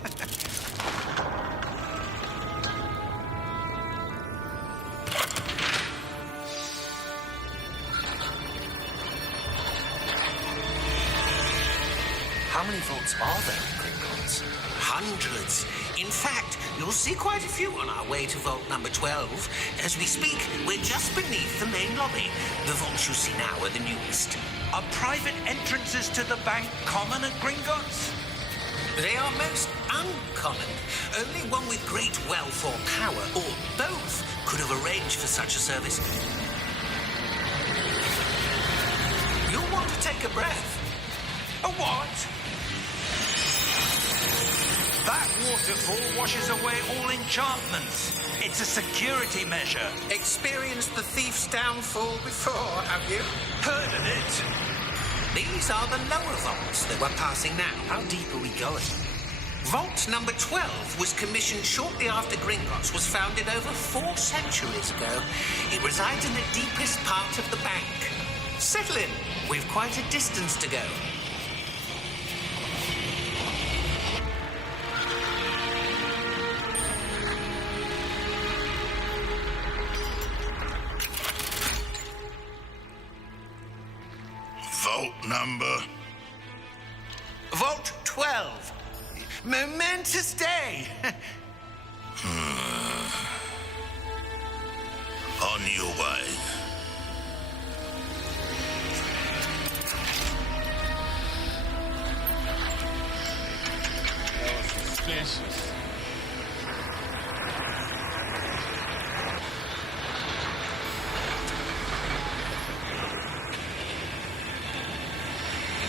How many vaults are there in Gringotts? Gringotts. Hundreds. In fact, you'll see quite a few on our way to vault number 12. As we speak, we're just beneath the main lobby. The vaults you see now are the newest. Are private entrances to the bank common at Gringotts? They are most uncommon. Only one with great wealth or power, or both, could have arranged for such a service. You'll want to take a breath. A what? That waterfall washes away all enchantments. It's a security measure. Experienced the thief's downfall before, have you? Heard of it? These are the lower vaults that we're passing now. How deep are we going? Vault number 12 was commissioned shortly after Gringotts was founded over 4 centuries ago. It resides in the deepest part of the bank. Settle in. We've quite a distance to go. Vault number? Vault 12. Momentous day. On your way. That was suspicious.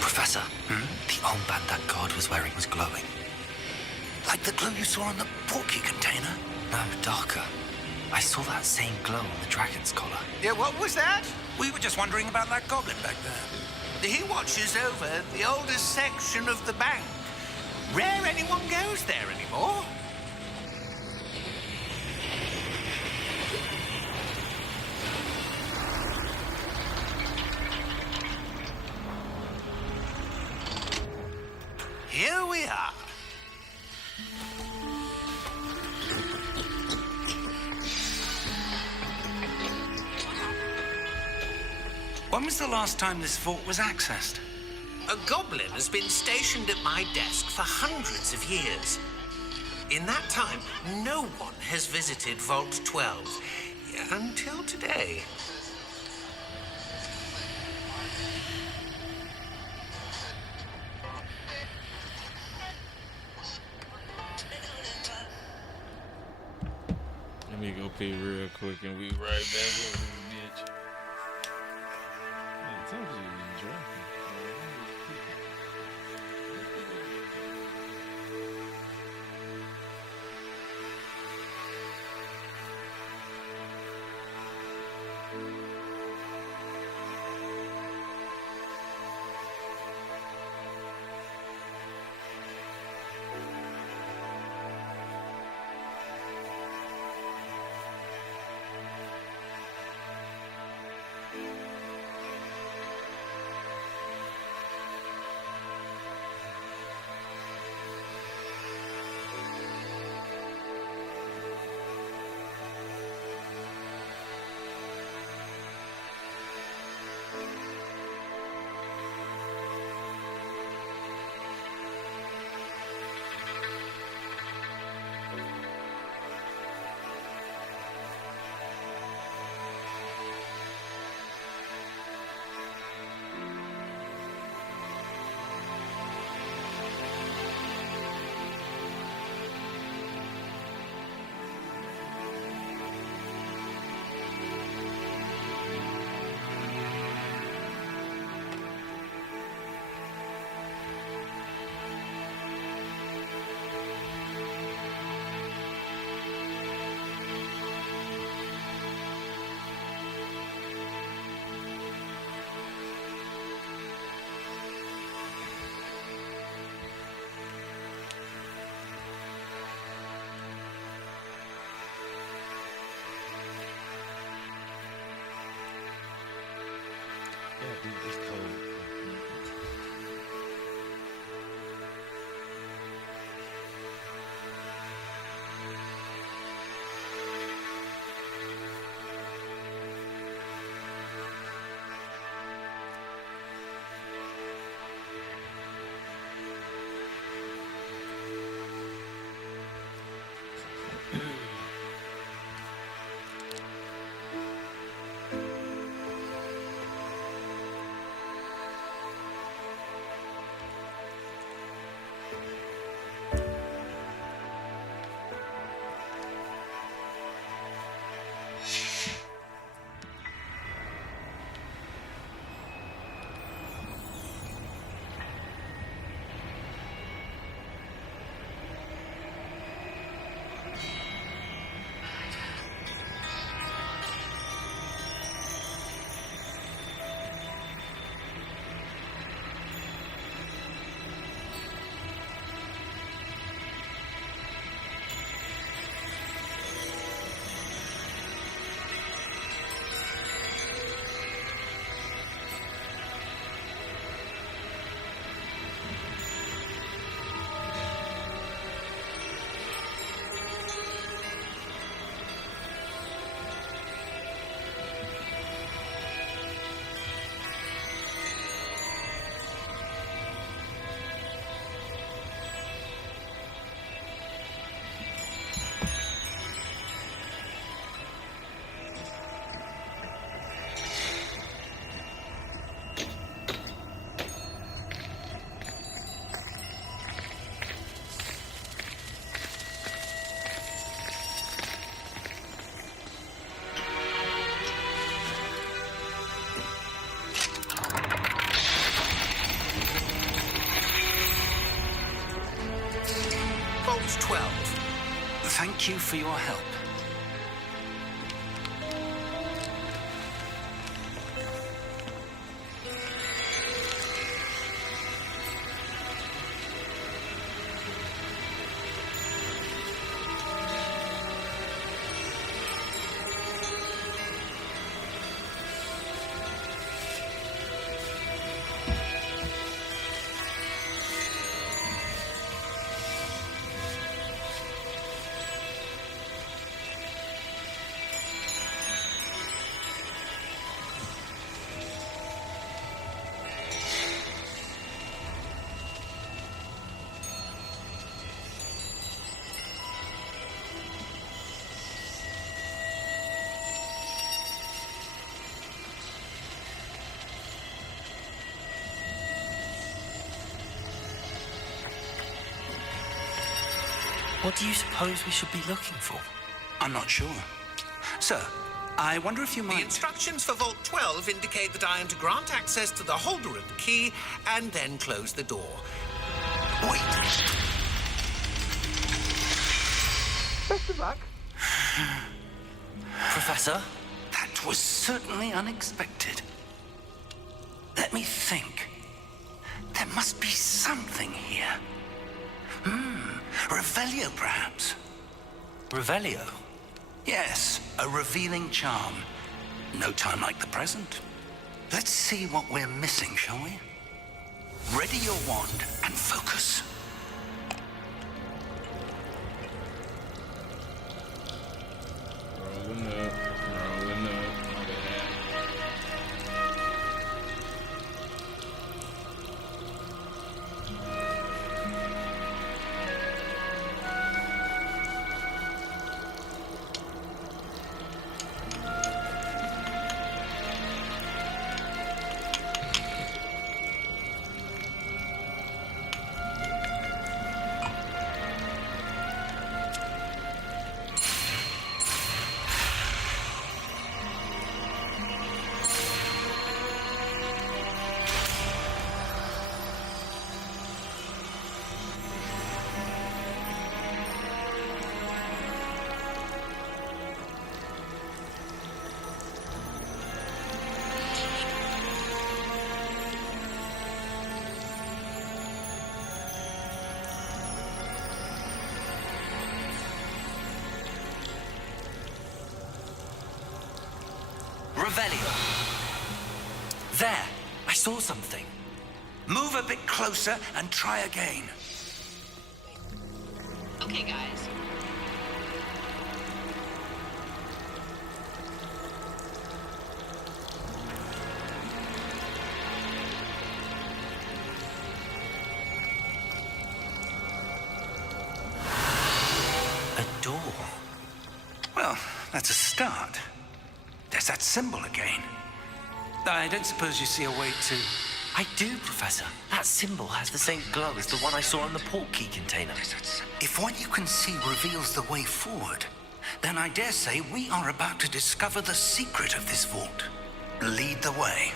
Professor, the armband that guard was wearing was glowing. Like the glow you saw on the porky container? No, darker. I saw that same glow on the dragon's collar. Yeah, what was that? We were just wondering about that goblin back there. He watches over the oldest section of the bank. Rare anyone goes there anymore. Here we are. When was the last time this vault was accessed? A goblin has been stationed at my desk for hundreds of years. In that time, no one has visited Vault 12 until today. Let me go pee real quick and we right back over this bitch. Man, temperature is dropping. Thank you for your help. What do you suppose we should be looking for? I'm not sure. Sir, I wonder if you might... The instructions for Vault 12 indicate that I am to grant access to the holder of the key and then close the door. Wait. Best of luck. Professor? That was certainly unexpected. Let me think. There must be something here. Revelio, perhaps. Revelio? Yes, a revealing charm. No time like the present. Let's see what we're missing, shall we? Ready your wand and focus. Rolling up, rolling up. My bad. Revelio. There, I saw something. Move a bit closer and try again. Okay, guys. A door. Well, that's a start. There's that symbol again. I don't suppose you see a way to... I do, Professor. That symbol has the same glow as the one I saw in the port key container. If what you can see reveals the way forward, then I dare say we are about to discover the secret of this vault. Lead the way.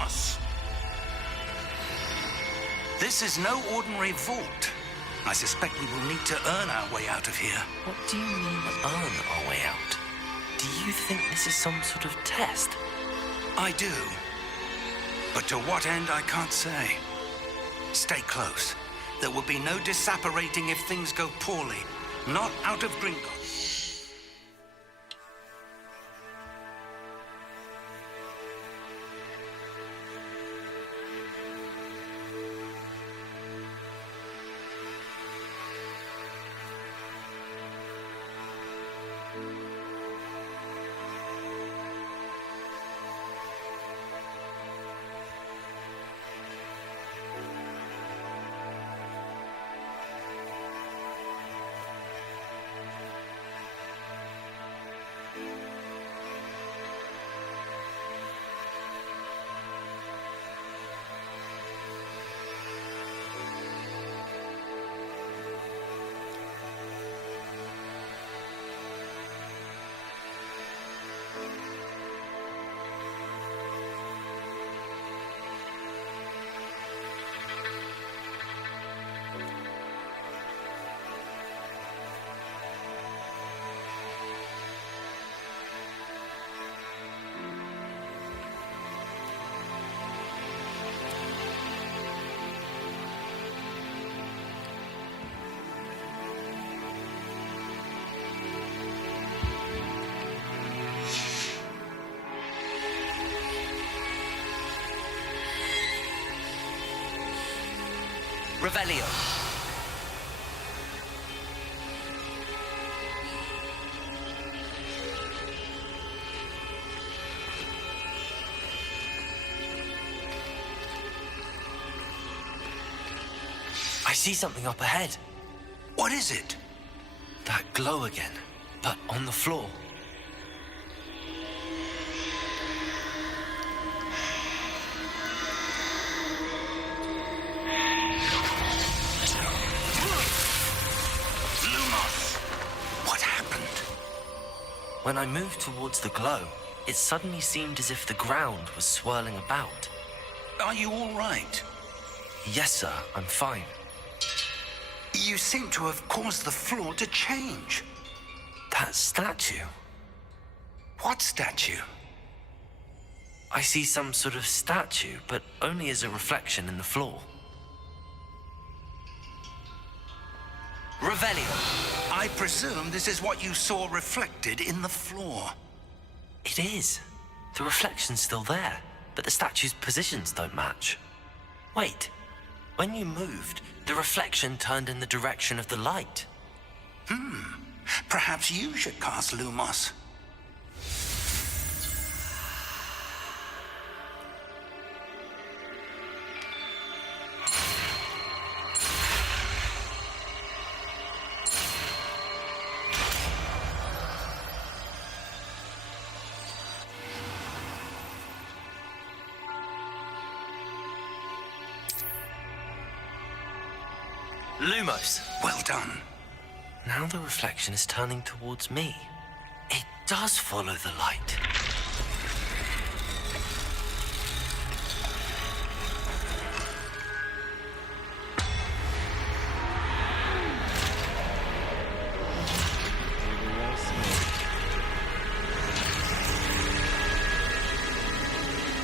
Lumos. This is no ordinary vault. I suspect we will need to earn our way out of here. What do you mean, earn our way out? Do you think this is some sort of test? I do. But to what end, I can't say. Stay close. There will be no disapparating if things go poorly. Not out of Gringotts. Revelio. I see something up ahead. What is it? That glow again, but on the floor. When I moved towards the glow, it suddenly seemed as if the ground was swirling about. Are you all right? Yes, sir, I'm fine. You seem to have caused the floor to change. That statue? What statue? I see some sort of statue, but only as a reflection in the floor. Revelio. I presume this is what you saw reflected in the floor. It is. The reflection's still there, but the statue's positions don't match. Wait. When you moved, the reflection turned in the direction of the light. Perhaps you should cast Lumos. Lumos. Well done. Now the reflection is turning towards me. It does follow the light.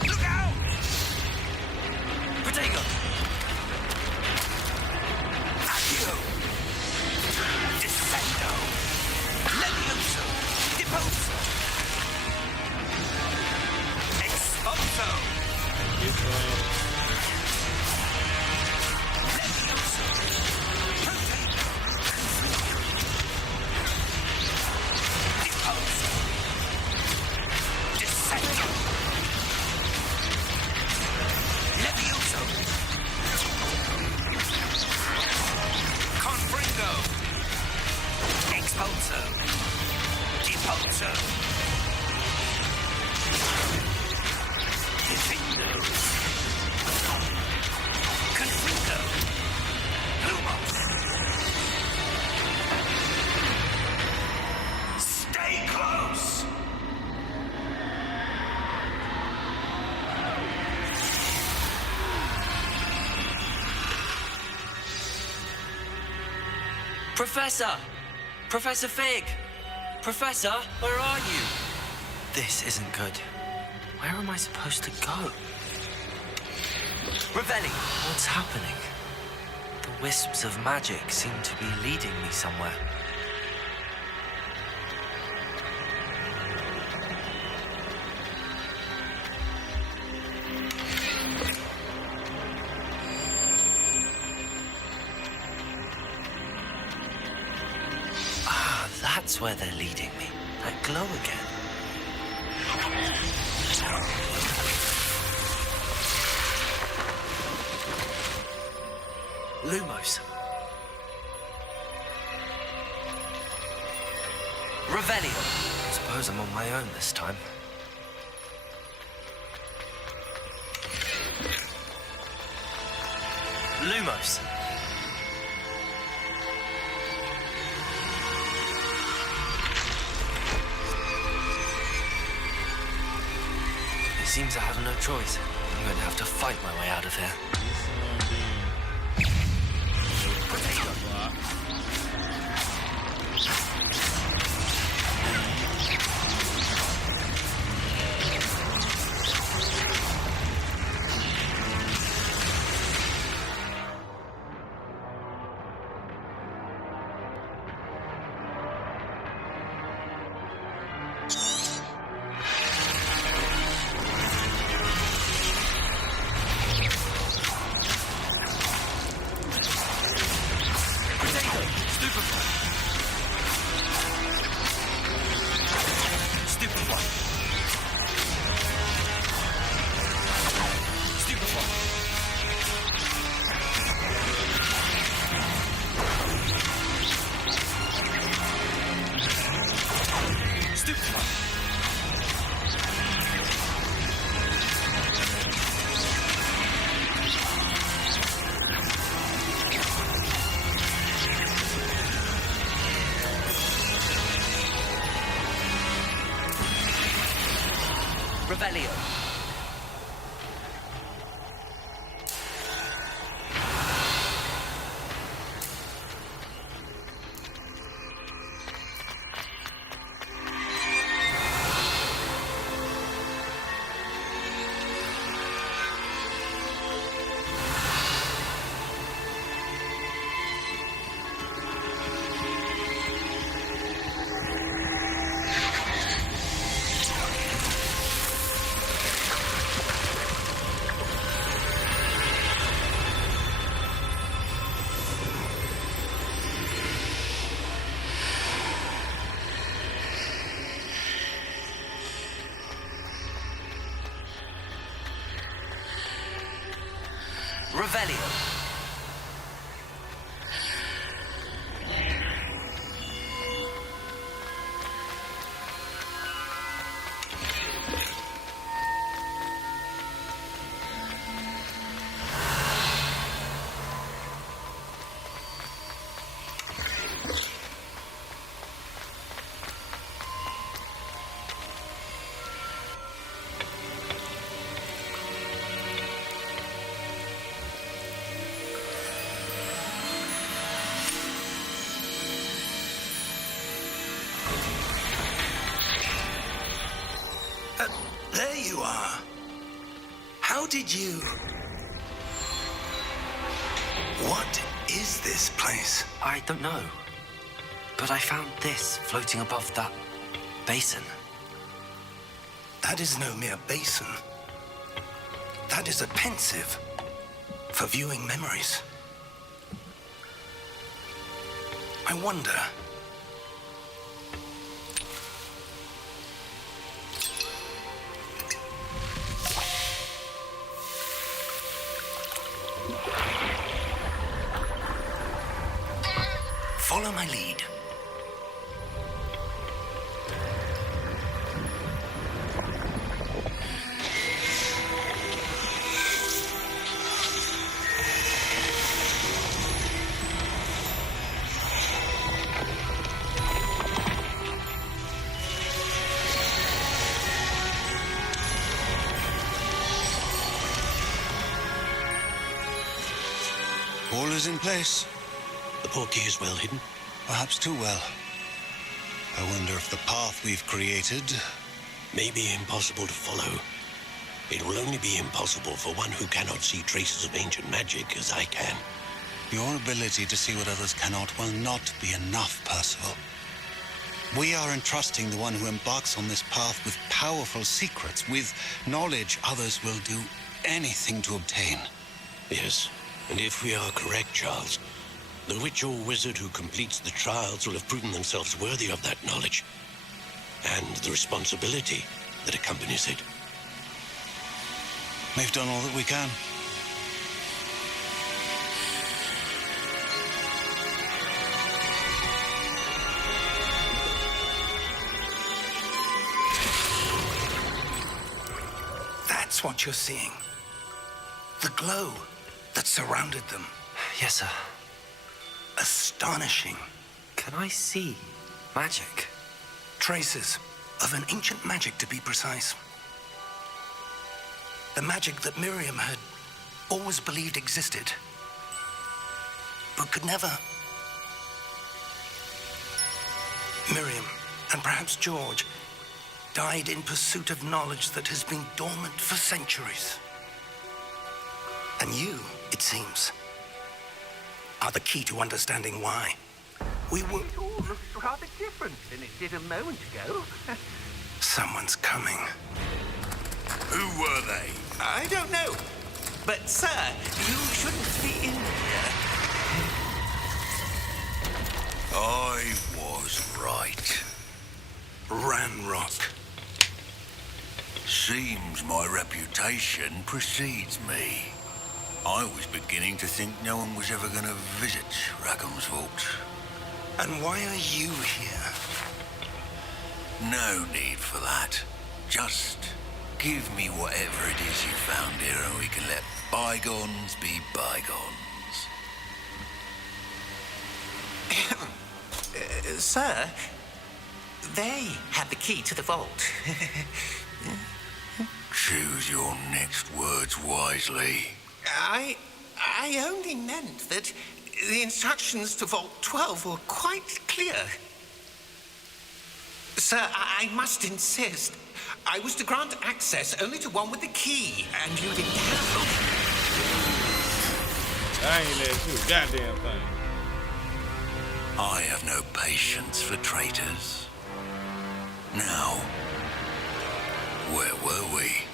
Look out! Protego! Accio! Descendo! Levioso! Deposo! Expulso! Levioso! Protego! Deposo! Descendo! Levioso! Confringo! Expulso! Depulso! Defendo! Confringo! Lumos! Stay close! Professor! Professor Fig! Professor, where are you? This isn't good. Where am I supposed to go? Revelli, what's happening? The wisps of magic seem to be leading me somewhere. Ah, that's where they're leading me. That glow again. Lumos. Revelio. I suppose I'm on my own this time. Lumos. It seems I have no choice. I'm going to have to fight my way out of here. Revelio. Revelio. There you are. How did you... What is this place? I don't know. But I found this floating above that basin. That is no mere basin. That is a pensive for viewing memories. I wonder... Follow my lead. All is in place. The portkey is well hidden. Perhaps too well. I wonder if the path we've created may be impossible to follow. It will only be impossible for one who cannot see traces of ancient magic as I can. Your ability to see what others cannot will not be enough, Percival. We are entrusting the one who embarks on this path with powerful secrets, with knowledge others will do anything to obtain. Yes, and if we are correct, Charles, the witch or wizard who completes the trials will have proven themselves worthy of that knowledge and the responsibility that accompanies it. We've done all that we can. That's what you're seeing. The glow that surrounded them. Yes, sir. Astonishing. Can I see magic? Traces of an ancient magic, to be precise. The magic that Miriam had always believed existed, but could never. Miriam, and perhaps George, died in pursuit of knowledge that has been dormant for centuries. And you, it seems, are the key to understanding why. We were... It all looks rather different than it did a moment ago. Someone's coming. Who were they? I don't know. But, sir, you shouldn't be in here. I was right. Ranrock. Seems my reputation precedes me. I was beginning to think no one was ever going to visit Rackham's Vault. And why are you here? No need for that. Just give me whatever it is you found here and we can let bygones be bygones. Sir, they had the key to the vault. Choose your next words wisely. I only meant that the instructions to Vault 12 were quite clear. Sir, I must insist. I was to grant access only to one with the key, and you didn't have it. I ain't let you a goddamn thing. I have no patience for traitors. Now, where were we?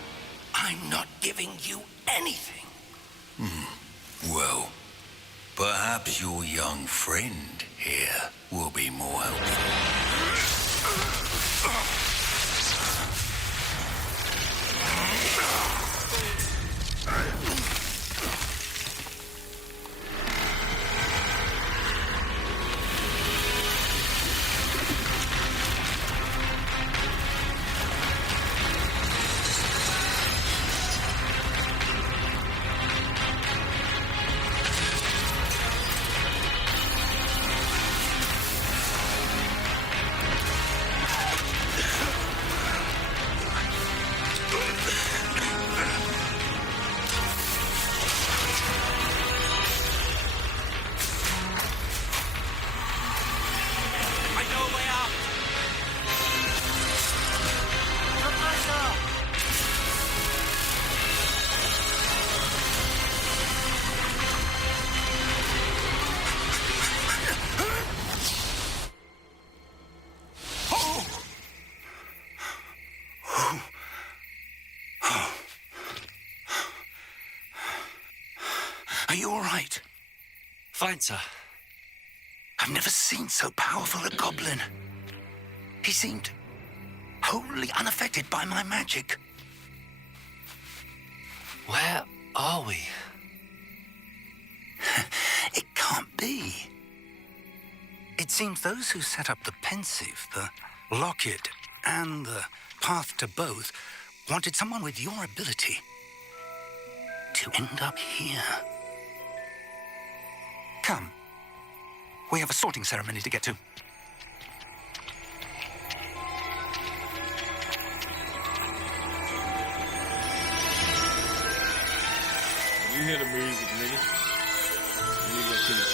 I'm not giving you anything. Well, perhaps your young friend here will be more helpful. Are you all right? Fine, sir. I've never seen so powerful a goblin. He seemed wholly unaffected by my magic. Where are we? It can't be. It seems those who set up the pensive, the locket, and the path to both wanted someone with your ability to end up here. Come. We have a sorting ceremony to get to. You hear the music, nigga. You go see it.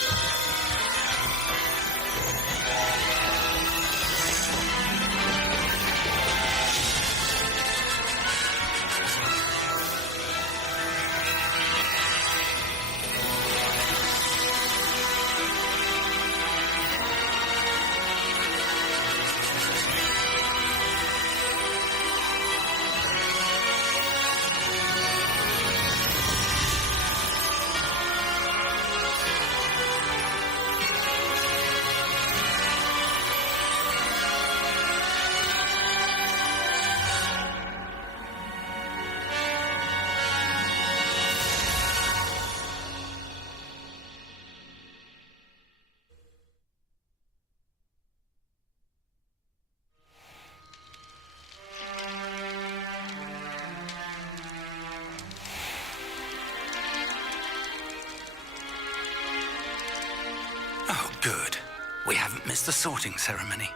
Good. We haven't missed the sorting ceremony.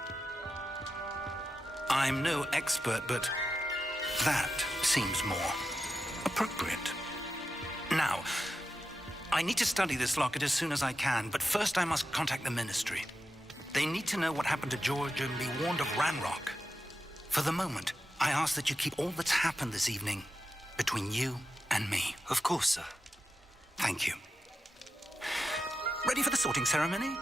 I'm no expert, but that seems more appropriate. Now, I need to study this locket as soon as I can, but first I must contact the Ministry. They need to know what happened to George and be warned of Ranrock. For the moment, I ask that you keep all that's happened this evening between you and me. Of course, sir. Thank you. Ready for the sorting ceremony?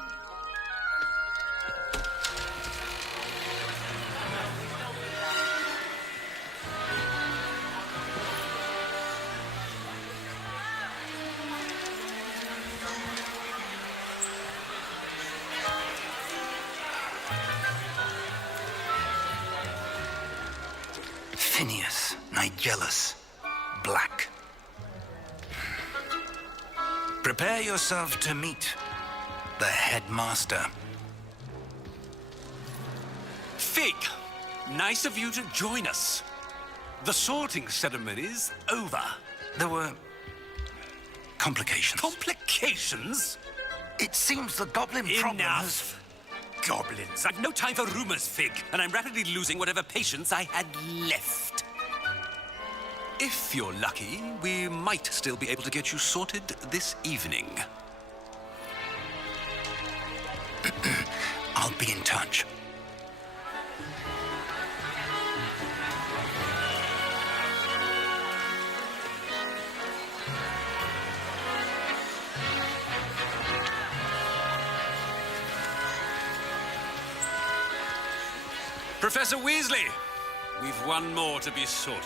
Phineas, Nigellus, Black. Prepare yourself to meet the headmaster. Fig, nice of you to join us. The sorting ceremony's over. There were complications. Complications? It seems the goblin problem has... Goblins. I've no time for rumors, Fig, and I'm rapidly losing whatever patience I had left. If you're lucky, we might still be able to get you sorted this evening. I'll be in touch. Professor Weasley, we've one more to be sorted.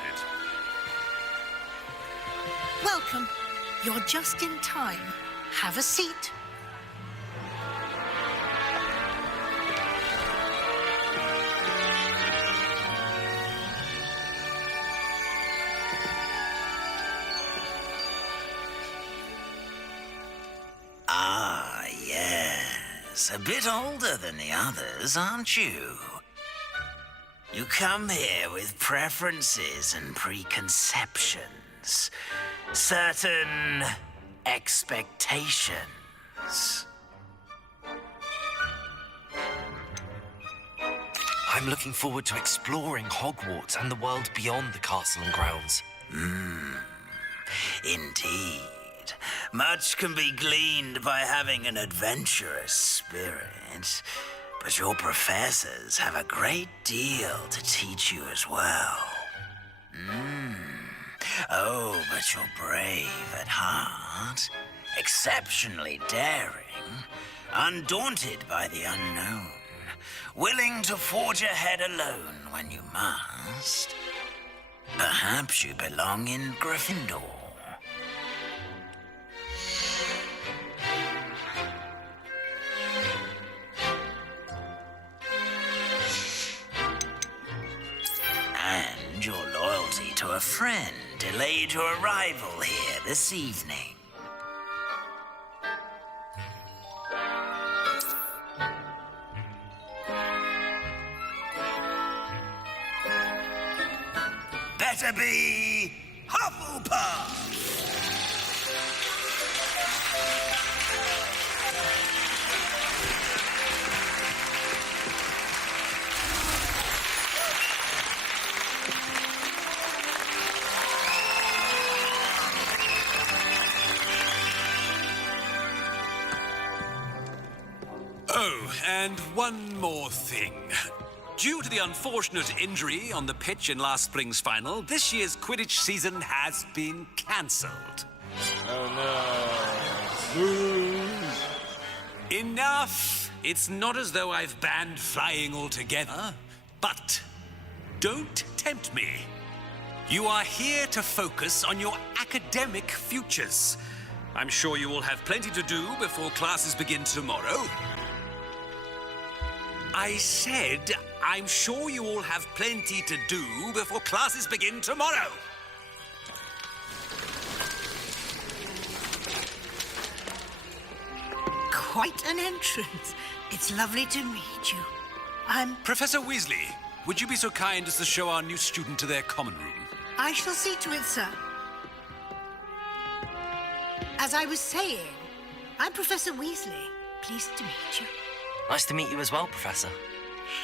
Welcome. You're just in time. Have a seat. Ah, yes. A bit older than the others, aren't you? You come here with preferences and preconceptions. Certain expectations. I'm looking forward to exploring Hogwarts and the world beyond the castle and grounds. Indeed. Much can be gleaned by having an adventurous spirit. But your professors have a great deal to teach you as well. Oh, but you're brave at heart, exceptionally daring, undaunted by the unknown, willing to forge ahead alone when you must. Perhaps you belong in Gryffindor. And your loyalty to a friend delayed your arrival here this evening. Better be Hufflepuff! Oh, and one more thing. Due to the unfortunate injury on the pitch in last spring's final, this year's Quidditch season has been cancelled. Oh no. Enough! It's not as though I've banned flying altogether, but don't tempt me. You are here to focus on your academic futures. I'm sure you will have plenty to do before classes begin tomorrow. I said, I'm sure you all have plenty to do before classes begin tomorrow. Quite an entrance. It's lovely to meet you. I'm... Professor Weasley, would you be so kind as to show our new student to their common room? I shall see to it, sir. As I was saying, I'm Professor Weasley, Pleased to meet you. Nice to meet you as well, Professor.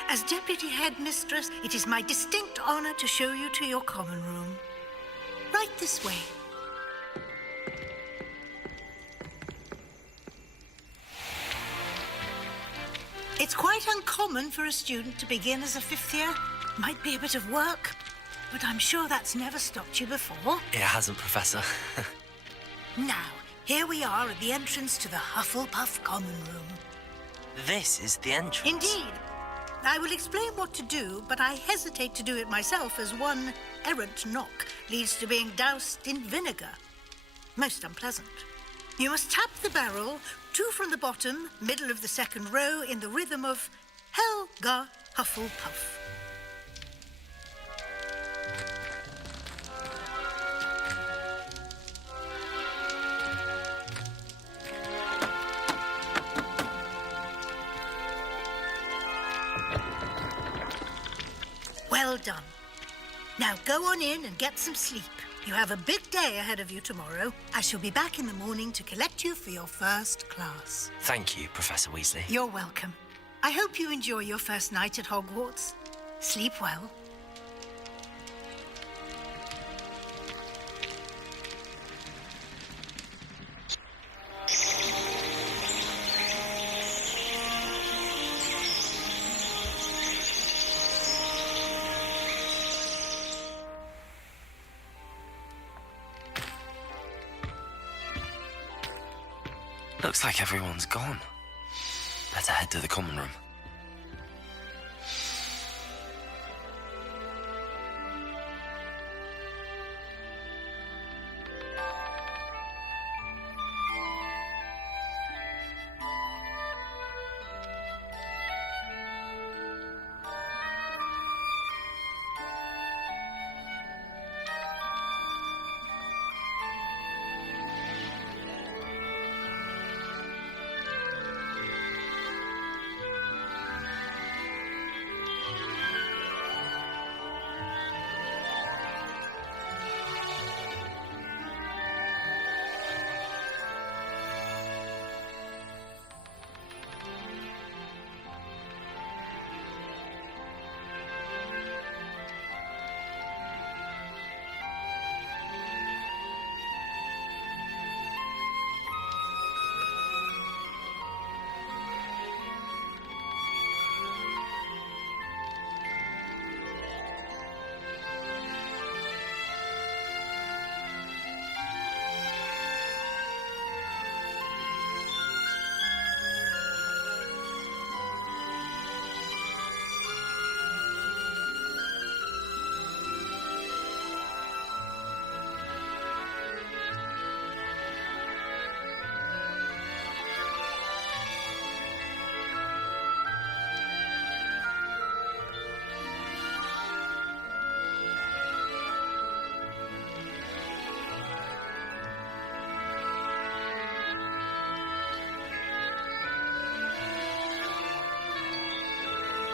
As Deputy Headmistress, it is my distinct honor to show you to your common room. Right this way. It's quite uncommon for a student to begin as a 5th year. Might be a bit of work, but I'm sure that's never stopped you before. It hasn't, Professor. Now, here we are at the entrance to the Hufflepuff Common Room. This is the entrance. Indeed. I will explain what to do, but I hesitate to do it myself as one errant knock leads to being doused in vinegar. Most unpleasant. You must tap the barrel, 2 from the bottom, middle of the 2nd row, in the rhythm of Helga Hufflepuff. Well done. Now go on in and get some sleep. You have a big day ahead of you tomorrow. I shall be back in the morning to collect you for your first class. Thank you, Professor Weasley. You're welcome. I hope you enjoy your first night at Hogwarts. Sleep well. Looks like everyone's gone. Better head to the common room.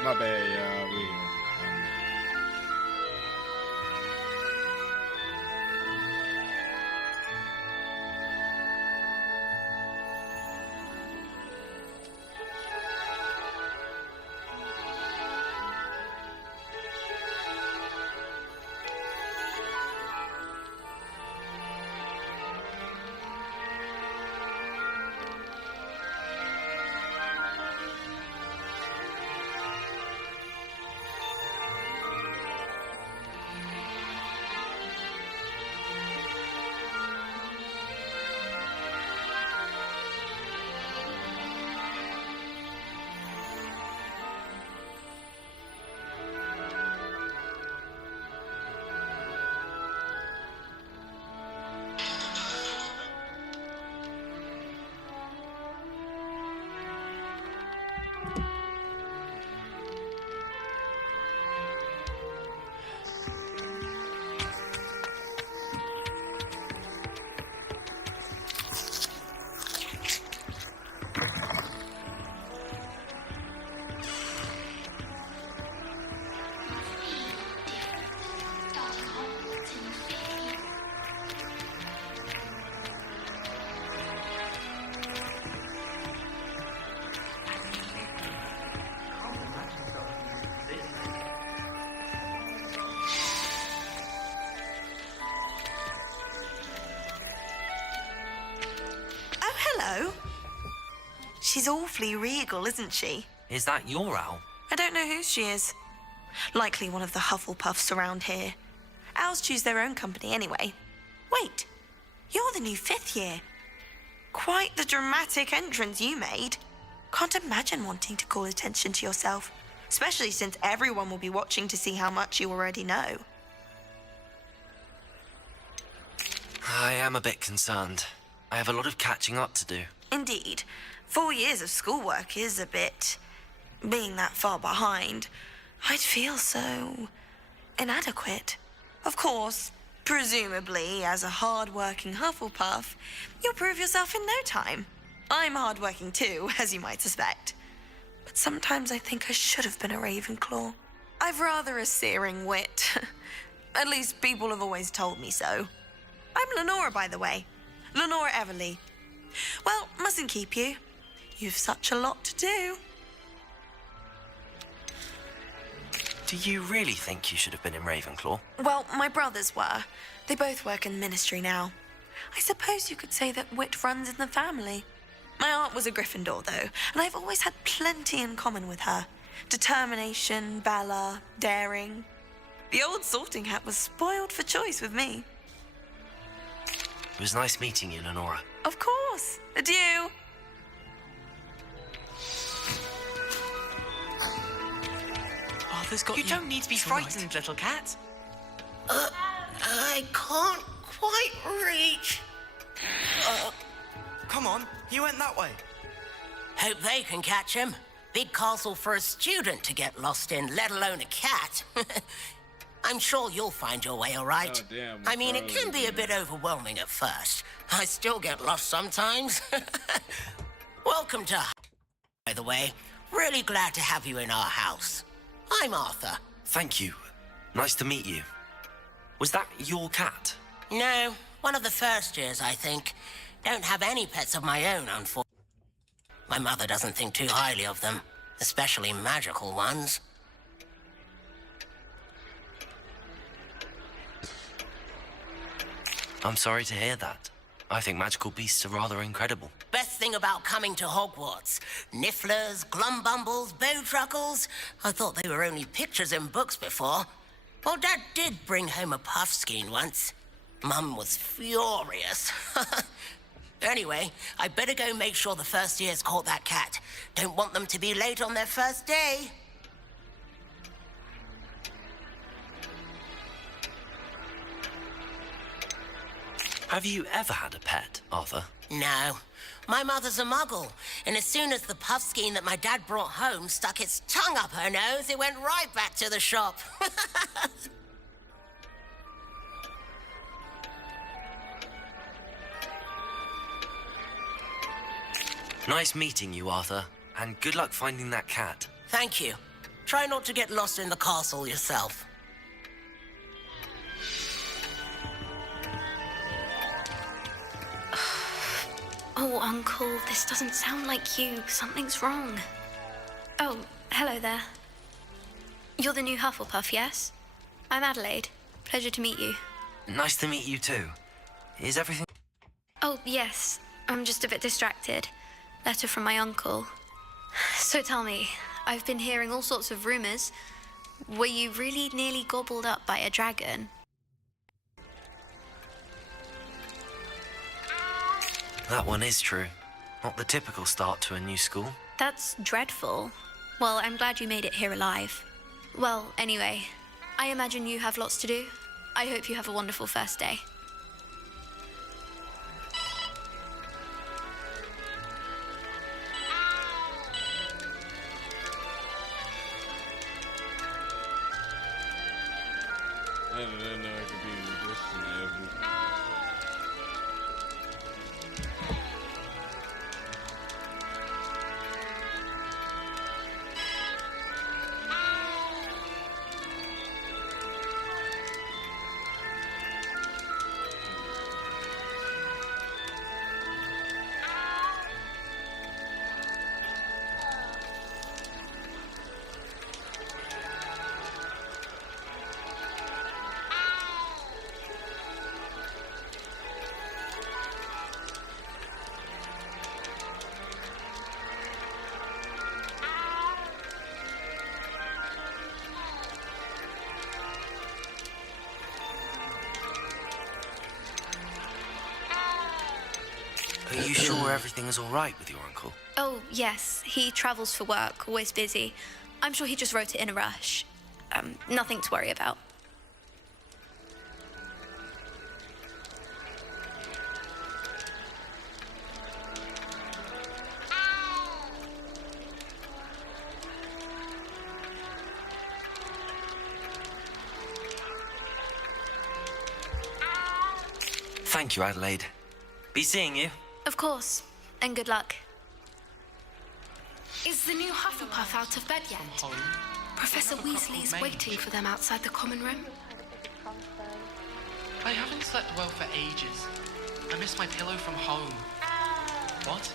My bad, y'all. Hello. She's awfully regal, isn't she? Is that your owl? I don't know who she is. Likely one of the Hufflepuffs around here. Owls choose their own company anyway. Wait, you're the new 5th year. Quite the dramatic entrance you made. Can't imagine wanting to call attention to yourself, especially since everyone will be watching to see how much you already know. I am a bit concerned. I have a lot of catching up to do. Indeed. 4 years of schoolwork is a bit... Being that far behind, I'd feel so... inadequate. Of course, presumably, as a hard-working Hufflepuff, you'll prove yourself in no time. I'm hard-working too, as you might suspect. But sometimes I think I should have been a Ravenclaw. I've rather a searing wit. At least people have always told me so. I'm Lenora, by the way. Lenora Everly. Well, mustn't keep you. You've such a lot to do. Do you really think you should have been in Ravenclaw? Well, my brothers were. They both work in ministry now. I suppose you could say that wit runs in the family. My aunt was a Gryffindor, though, and I've always had plenty in common with her. Determination, valor, daring. The old sorting hat was spoiled for choice with me. It was nice meeting you, Lenora. Of course. Adieu. Arthur's got You don't need to be frightened, little cat. I can't quite reach. Come on, you went that way. Hope they can catch him. Big castle for a student to get lost in, let alone a cat. I'm sure you'll find your way all right. Oh, damn, I mean, it can be a bit overwhelming at first. I still get lost sometimes. Welcome to... By the way, really glad to have you in our house. I'm Arthur. Thank you. Nice to meet you. Was that your cat? No, one of the first years, I think. Don't have any pets of my own, unfortunately. My mother doesn't think too highly of them, especially magical ones. I'm sorry to hear that. I think magical beasts are rather incredible. Best thing about coming to Hogwarts. Nifflers, glumbumbles, bowtruckles. I thought they were only pictures in books before. Well, Dad did bring home a puffskein once. Mum was furious. Anyway, I better go make sure the first years caught that cat. Don't want them to be late on their first day. Have you ever had a pet, Arthur? No. My mother's a muggle, and as soon as the puffskein that my dad brought home stuck its tongue up her nose, it went right back to the shop. Nice meeting you, Arthur, and good luck finding that cat. Thank you. Try not to get lost in the castle yourself. Oh, Uncle, this doesn't sound like you. Something's wrong. Oh, hello there. You're the new Hufflepuff, yes? I'm Adelaide. Pleasure to meet you. Nice to meet you too. Is everything... Oh, yes. I'm just a bit distracted. Letter from my uncle. So tell me, I've been hearing all sorts of rumors. Were you really nearly gobbled up by a dragon? That one is true. Not the typical start to a new school. That's dreadful. Well, I'm glad you made it here alive. Well, anyway, I imagine you have lots to do. I hope you have a wonderful first day. I didn't know it could be this level. everything is all right with your uncle? Oh, yes. He travels for work, always busy. I'm sure he just wrote it in a rush. Nothing to worry about. Thank you, Adelaide. Be seeing you. Of course. And good luck. Is the new Hufflepuff out of bed yet? Professor Weasley is waiting for them outside the common room. I haven't slept well for ages. I miss my pillow from home. What?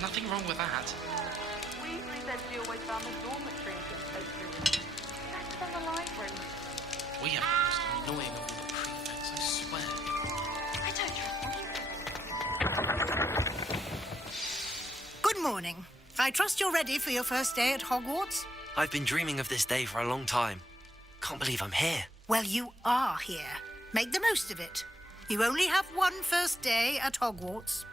Nothing wrong with that. Weasley said we always found the dormitory in his bedroom. Better than the library. We have the most annoying of all the prefects, I swear. I don't trust them. Good morning. I trust you're ready for your first day at Hogwarts? I've been dreaming of this day for a long time. Can't believe I'm here. Well, you are here. Make the most of it. You only have one first day at Hogwarts.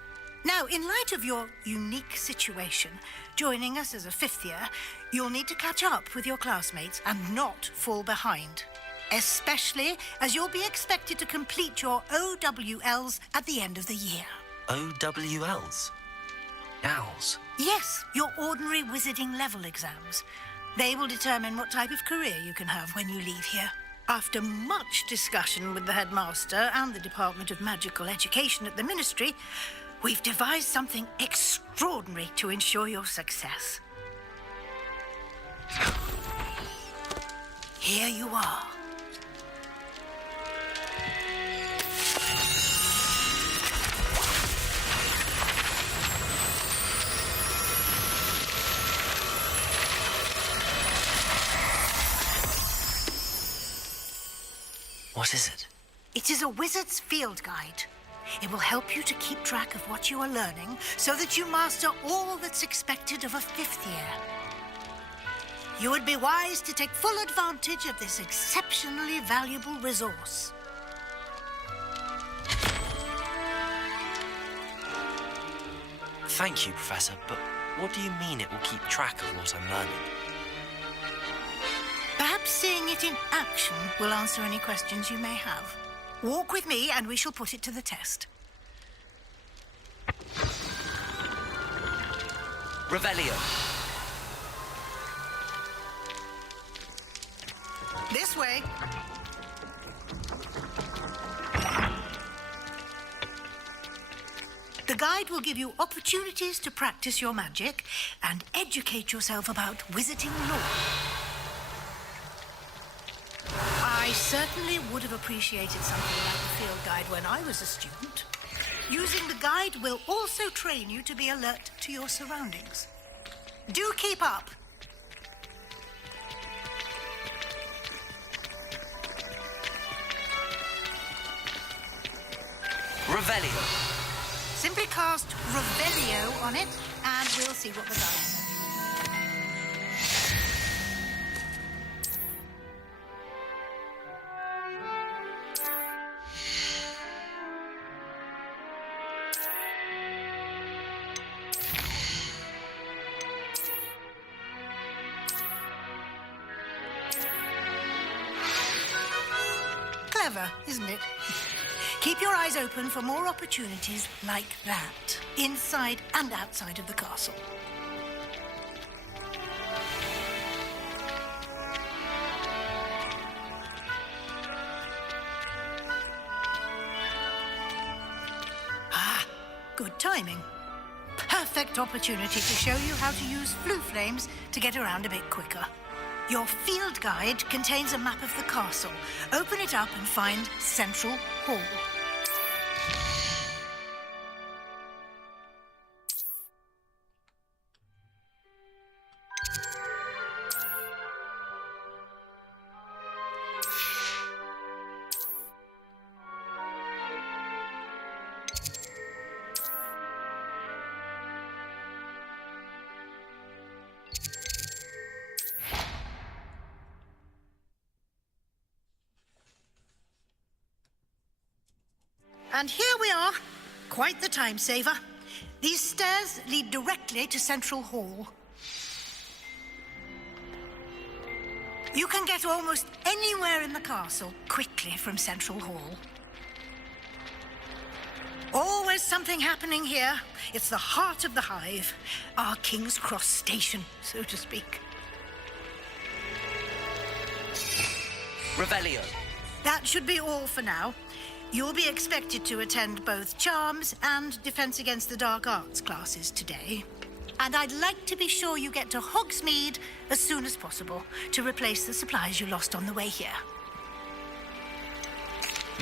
Now, in light of your unique situation, joining us as a fifth year, you'll need to catch up with your classmates and not fall behind. Especially as you'll be expected to complete your OWLs at the end of the year. OWLs? Owls? Yes, your ordinary wizarding level exams. They will determine what type of career you can have when you leave here. After much discussion with the headmaster and the Department of Magical Education at the Ministry, we've devised something extraordinary to ensure your success. Here you are. What is it? It is a wizard's field guide. It will help you to keep track of what you are learning so that you master all that's expected of a fifth year. You would be wise to take full advantage of this exceptionally valuable resource. Thank you, Professor, but what do you mean it will keep track of what I'm learning? Perhaps seeing it in action will answer any questions you may have. Walk with me and we shall put it to the test. Revelio. This way. The guide will give you opportunities to practice your magic and educate yourself about wizarding lore. I certainly would have appreciated something like the field guide when I was a student. Using the guide will also train you to be alert to your surroundings. Do keep up. Revelio. Simply cast Revelio on it, and we'll see what the guide says. Clever, isn't it? Keep your eyes open for more opportunities like that, inside and outside of the castle. Ah, good timing. Perfect opportunity to show you how to use flue flames to get around a bit quicker. Your field guide contains a map of the castle. Open it up and find Central Hall. And here we are. Quite the time saver. These stairs lead directly to Central Hall. You can get almost anywhere in the castle quickly from Central Hall. Always something happening here. It's the heart of the hive, our King's Cross station, so to speak. Revelio. That should be all for now. You'll be expected to attend both Charms and Defense Against the Dark Arts classes today. And I'd like to be sure you get to Hogsmeade as soon as possible to replace the supplies you lost on the way here.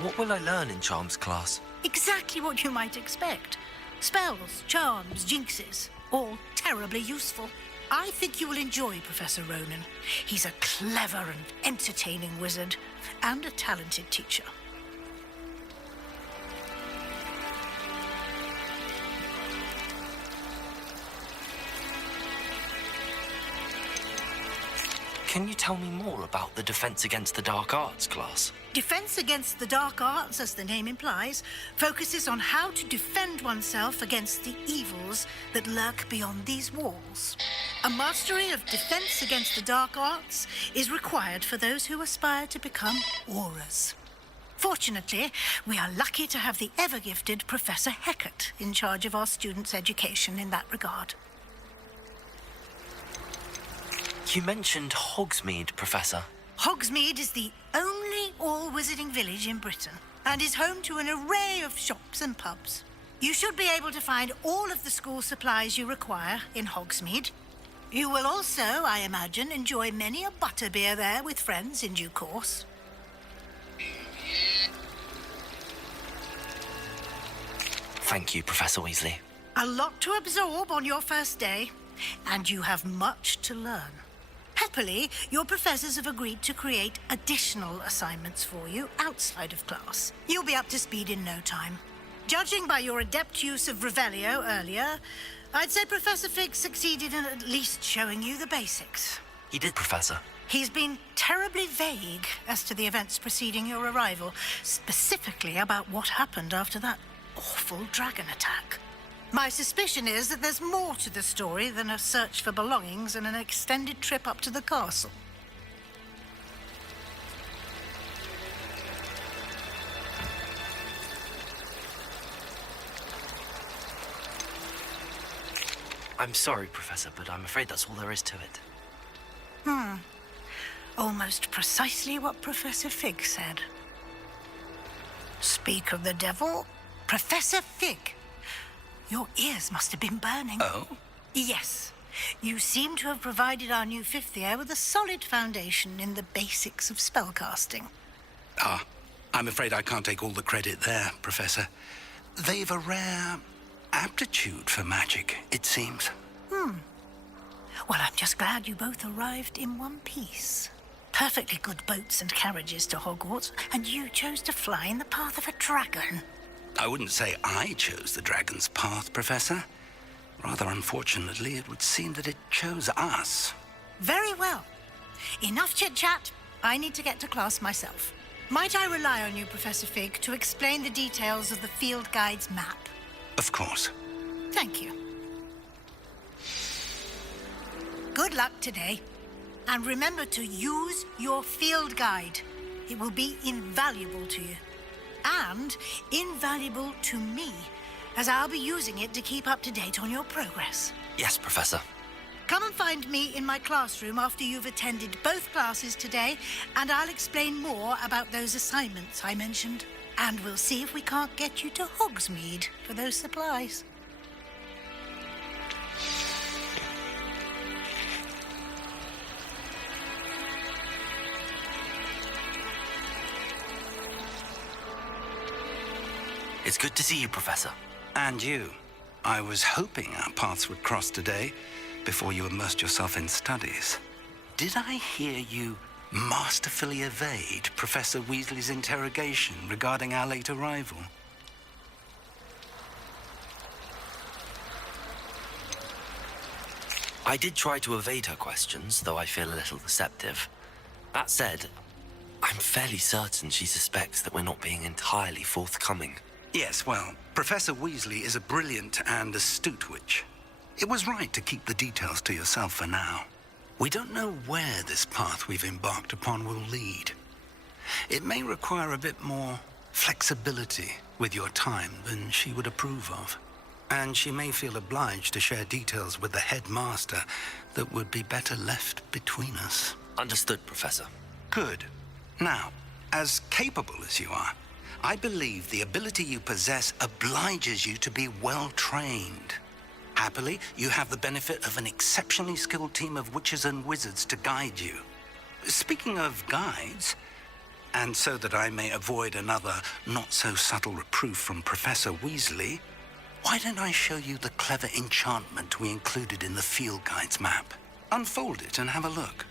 What will I learn in Charms class? Exactly what you might expect. Spells, charms, jinxes, all terribly useful. I think you will enjoy Professor Ronan. He's a clever and entertaining wizard and a talented teacher. Can you tell me more about the Defense Against the Dark Arts class? Defense Against the Dark Arts, as the name implies, focuses on how to defend oneself against the evils that lurk beyond these walls. A mastery of Defense Against the Dark Arts is required for those who aspire to become auras. Fortunately, we are lucky to have the ever-gifted Professor Hecat in charge of our students' education in that regard. You mentioned Hogsmeade, Professor. Hogsmeade is the only all-wizarding village in Britain and is home to an array of shops and pubs. You should be able to find all of the school supplies you require in Hogsmeade. You will also, I imagine, enjoy many a butterbeer there with friends in due course. Thank you, Professor Weasley. A lot to absorb on your first day, and you have much to learn. Happily, your professors have agreed to create additional assignments for you outside of class. You'll be up to speed in no time. Judging by your adept use of Revelio earlier, I'd say Professor Fig succeeded in at least showing you the basics. He did, Professor. He's been terribly vague as to the events preceding your arrival, specifically about what happened after that awful dragon attack. My suspicion is that there's more to the story than a search for belongings and an extended trip up to the castle. I'm sorry, Professor, but I'm afraid that's all there is to it. Almost precisely what Professor Fig said. Speak of the devil, Professor Fig. Your ears must have been burning. Oh? Yes. You seem to have provided our new fifth year with a solid foundation in the basics of spellcasting. Ah, I'm afraid I can't take all the credit there, Professor. They've a rare aptitude for magic, it seems. Well, I'm just glad you both arrived in one piece. Perfectly good boats and carriages to Hogwarts, and you chose to fly in the path of a dragon. I wouldn't say I chose the dragon's path, Professor. Rather unfortunately, it would seem that it chose us. Very well. Enough chit-chat. I need to get to class myself. Might I rely on you, Professor Fig, to explain the details of the field guide's map? Of course. Thank you. Good luck today. And remember to use your field guide. It will be invaluable to you. And invaluable to me, as I'll be using it to keep up to date on your progress. Yes, Professor. Come and find me in my classroom after you've attended both classes today, and I'll explain more about those assignments I mentioned. And we'll see if we can't get you to Hogsmeade for those supplies. It's good to see you, Professor. And you. I was hoping our paths would cross today before you immersed yourself in studies. Did I hear you masterfully evade Professor Weasley's interrogation regarding our late arrival? I did try to evade her questions, though I feel a little deceptive. That said, I'm fairly certain she suspects that we're not being entirely forthcoming. Yes, well, Professor Weasley is a brilliant and astute witch. It was right to keep the details to yourself for now. We don't know where this path we've embarked upon will lead. It may require a bit more flexibility with your time than she would approve of. And she may feel obliged to share details with the headmaster that would be better left between us. Understood, Professor. Good. Now, as capable as you are, I believe the ability you possess obliges you to be well-trained. Happily, you have the benefit of an exceptionally skilled team of witches and wizards to guide you. Speaking of guides, and so that I may avoid another not-so-subtle reproof from Professor Weasley, why don't I show you the clever enchantment we included in the field guide's map? Unfold it and have a look.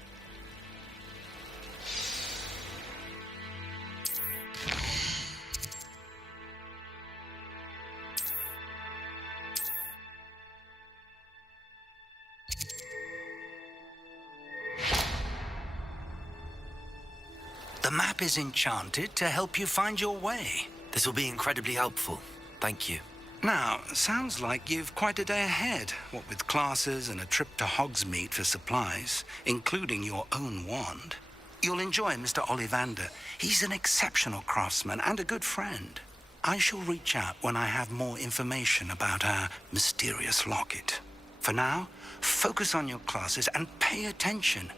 The map is enchanted to help you find your way. This will be incredibly helpful. Thank you. Now, sounds like you've quite a day ahead, what with classes and a trip to Hogsmeade for supplies, including your own wand. You'll enjoy Mr. Ollivander. He's an exceptional craftsman and a good friend. I shall reach out when I have more information about our mysterious locket. For now, focus on your classes and pay attention.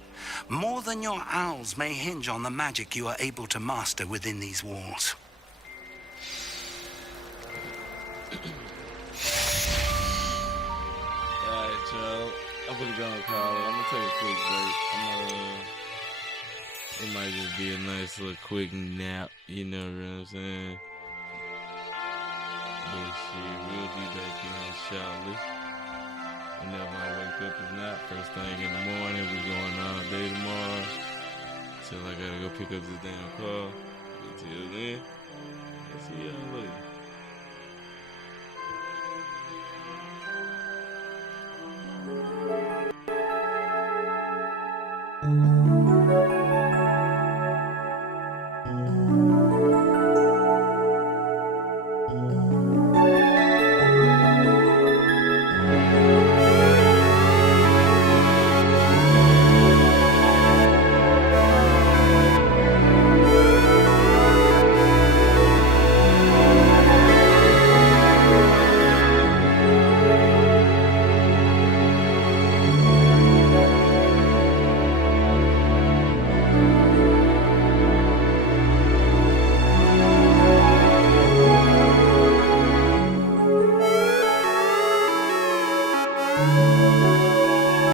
More than your owls may hinge on the magic you are able to master within these walls. Alright, y'all. I'm gonna go and call it. I'm gonna take a quick break. It might just be a nice little quick nap, you know what I'm saying? But shit, we'll be back in shortly. Whenever I wake up, if not, first thing in the morning, we're going all day tomorrow. Till I gotta go pick up this damn car. Until then, I'll see y'all later.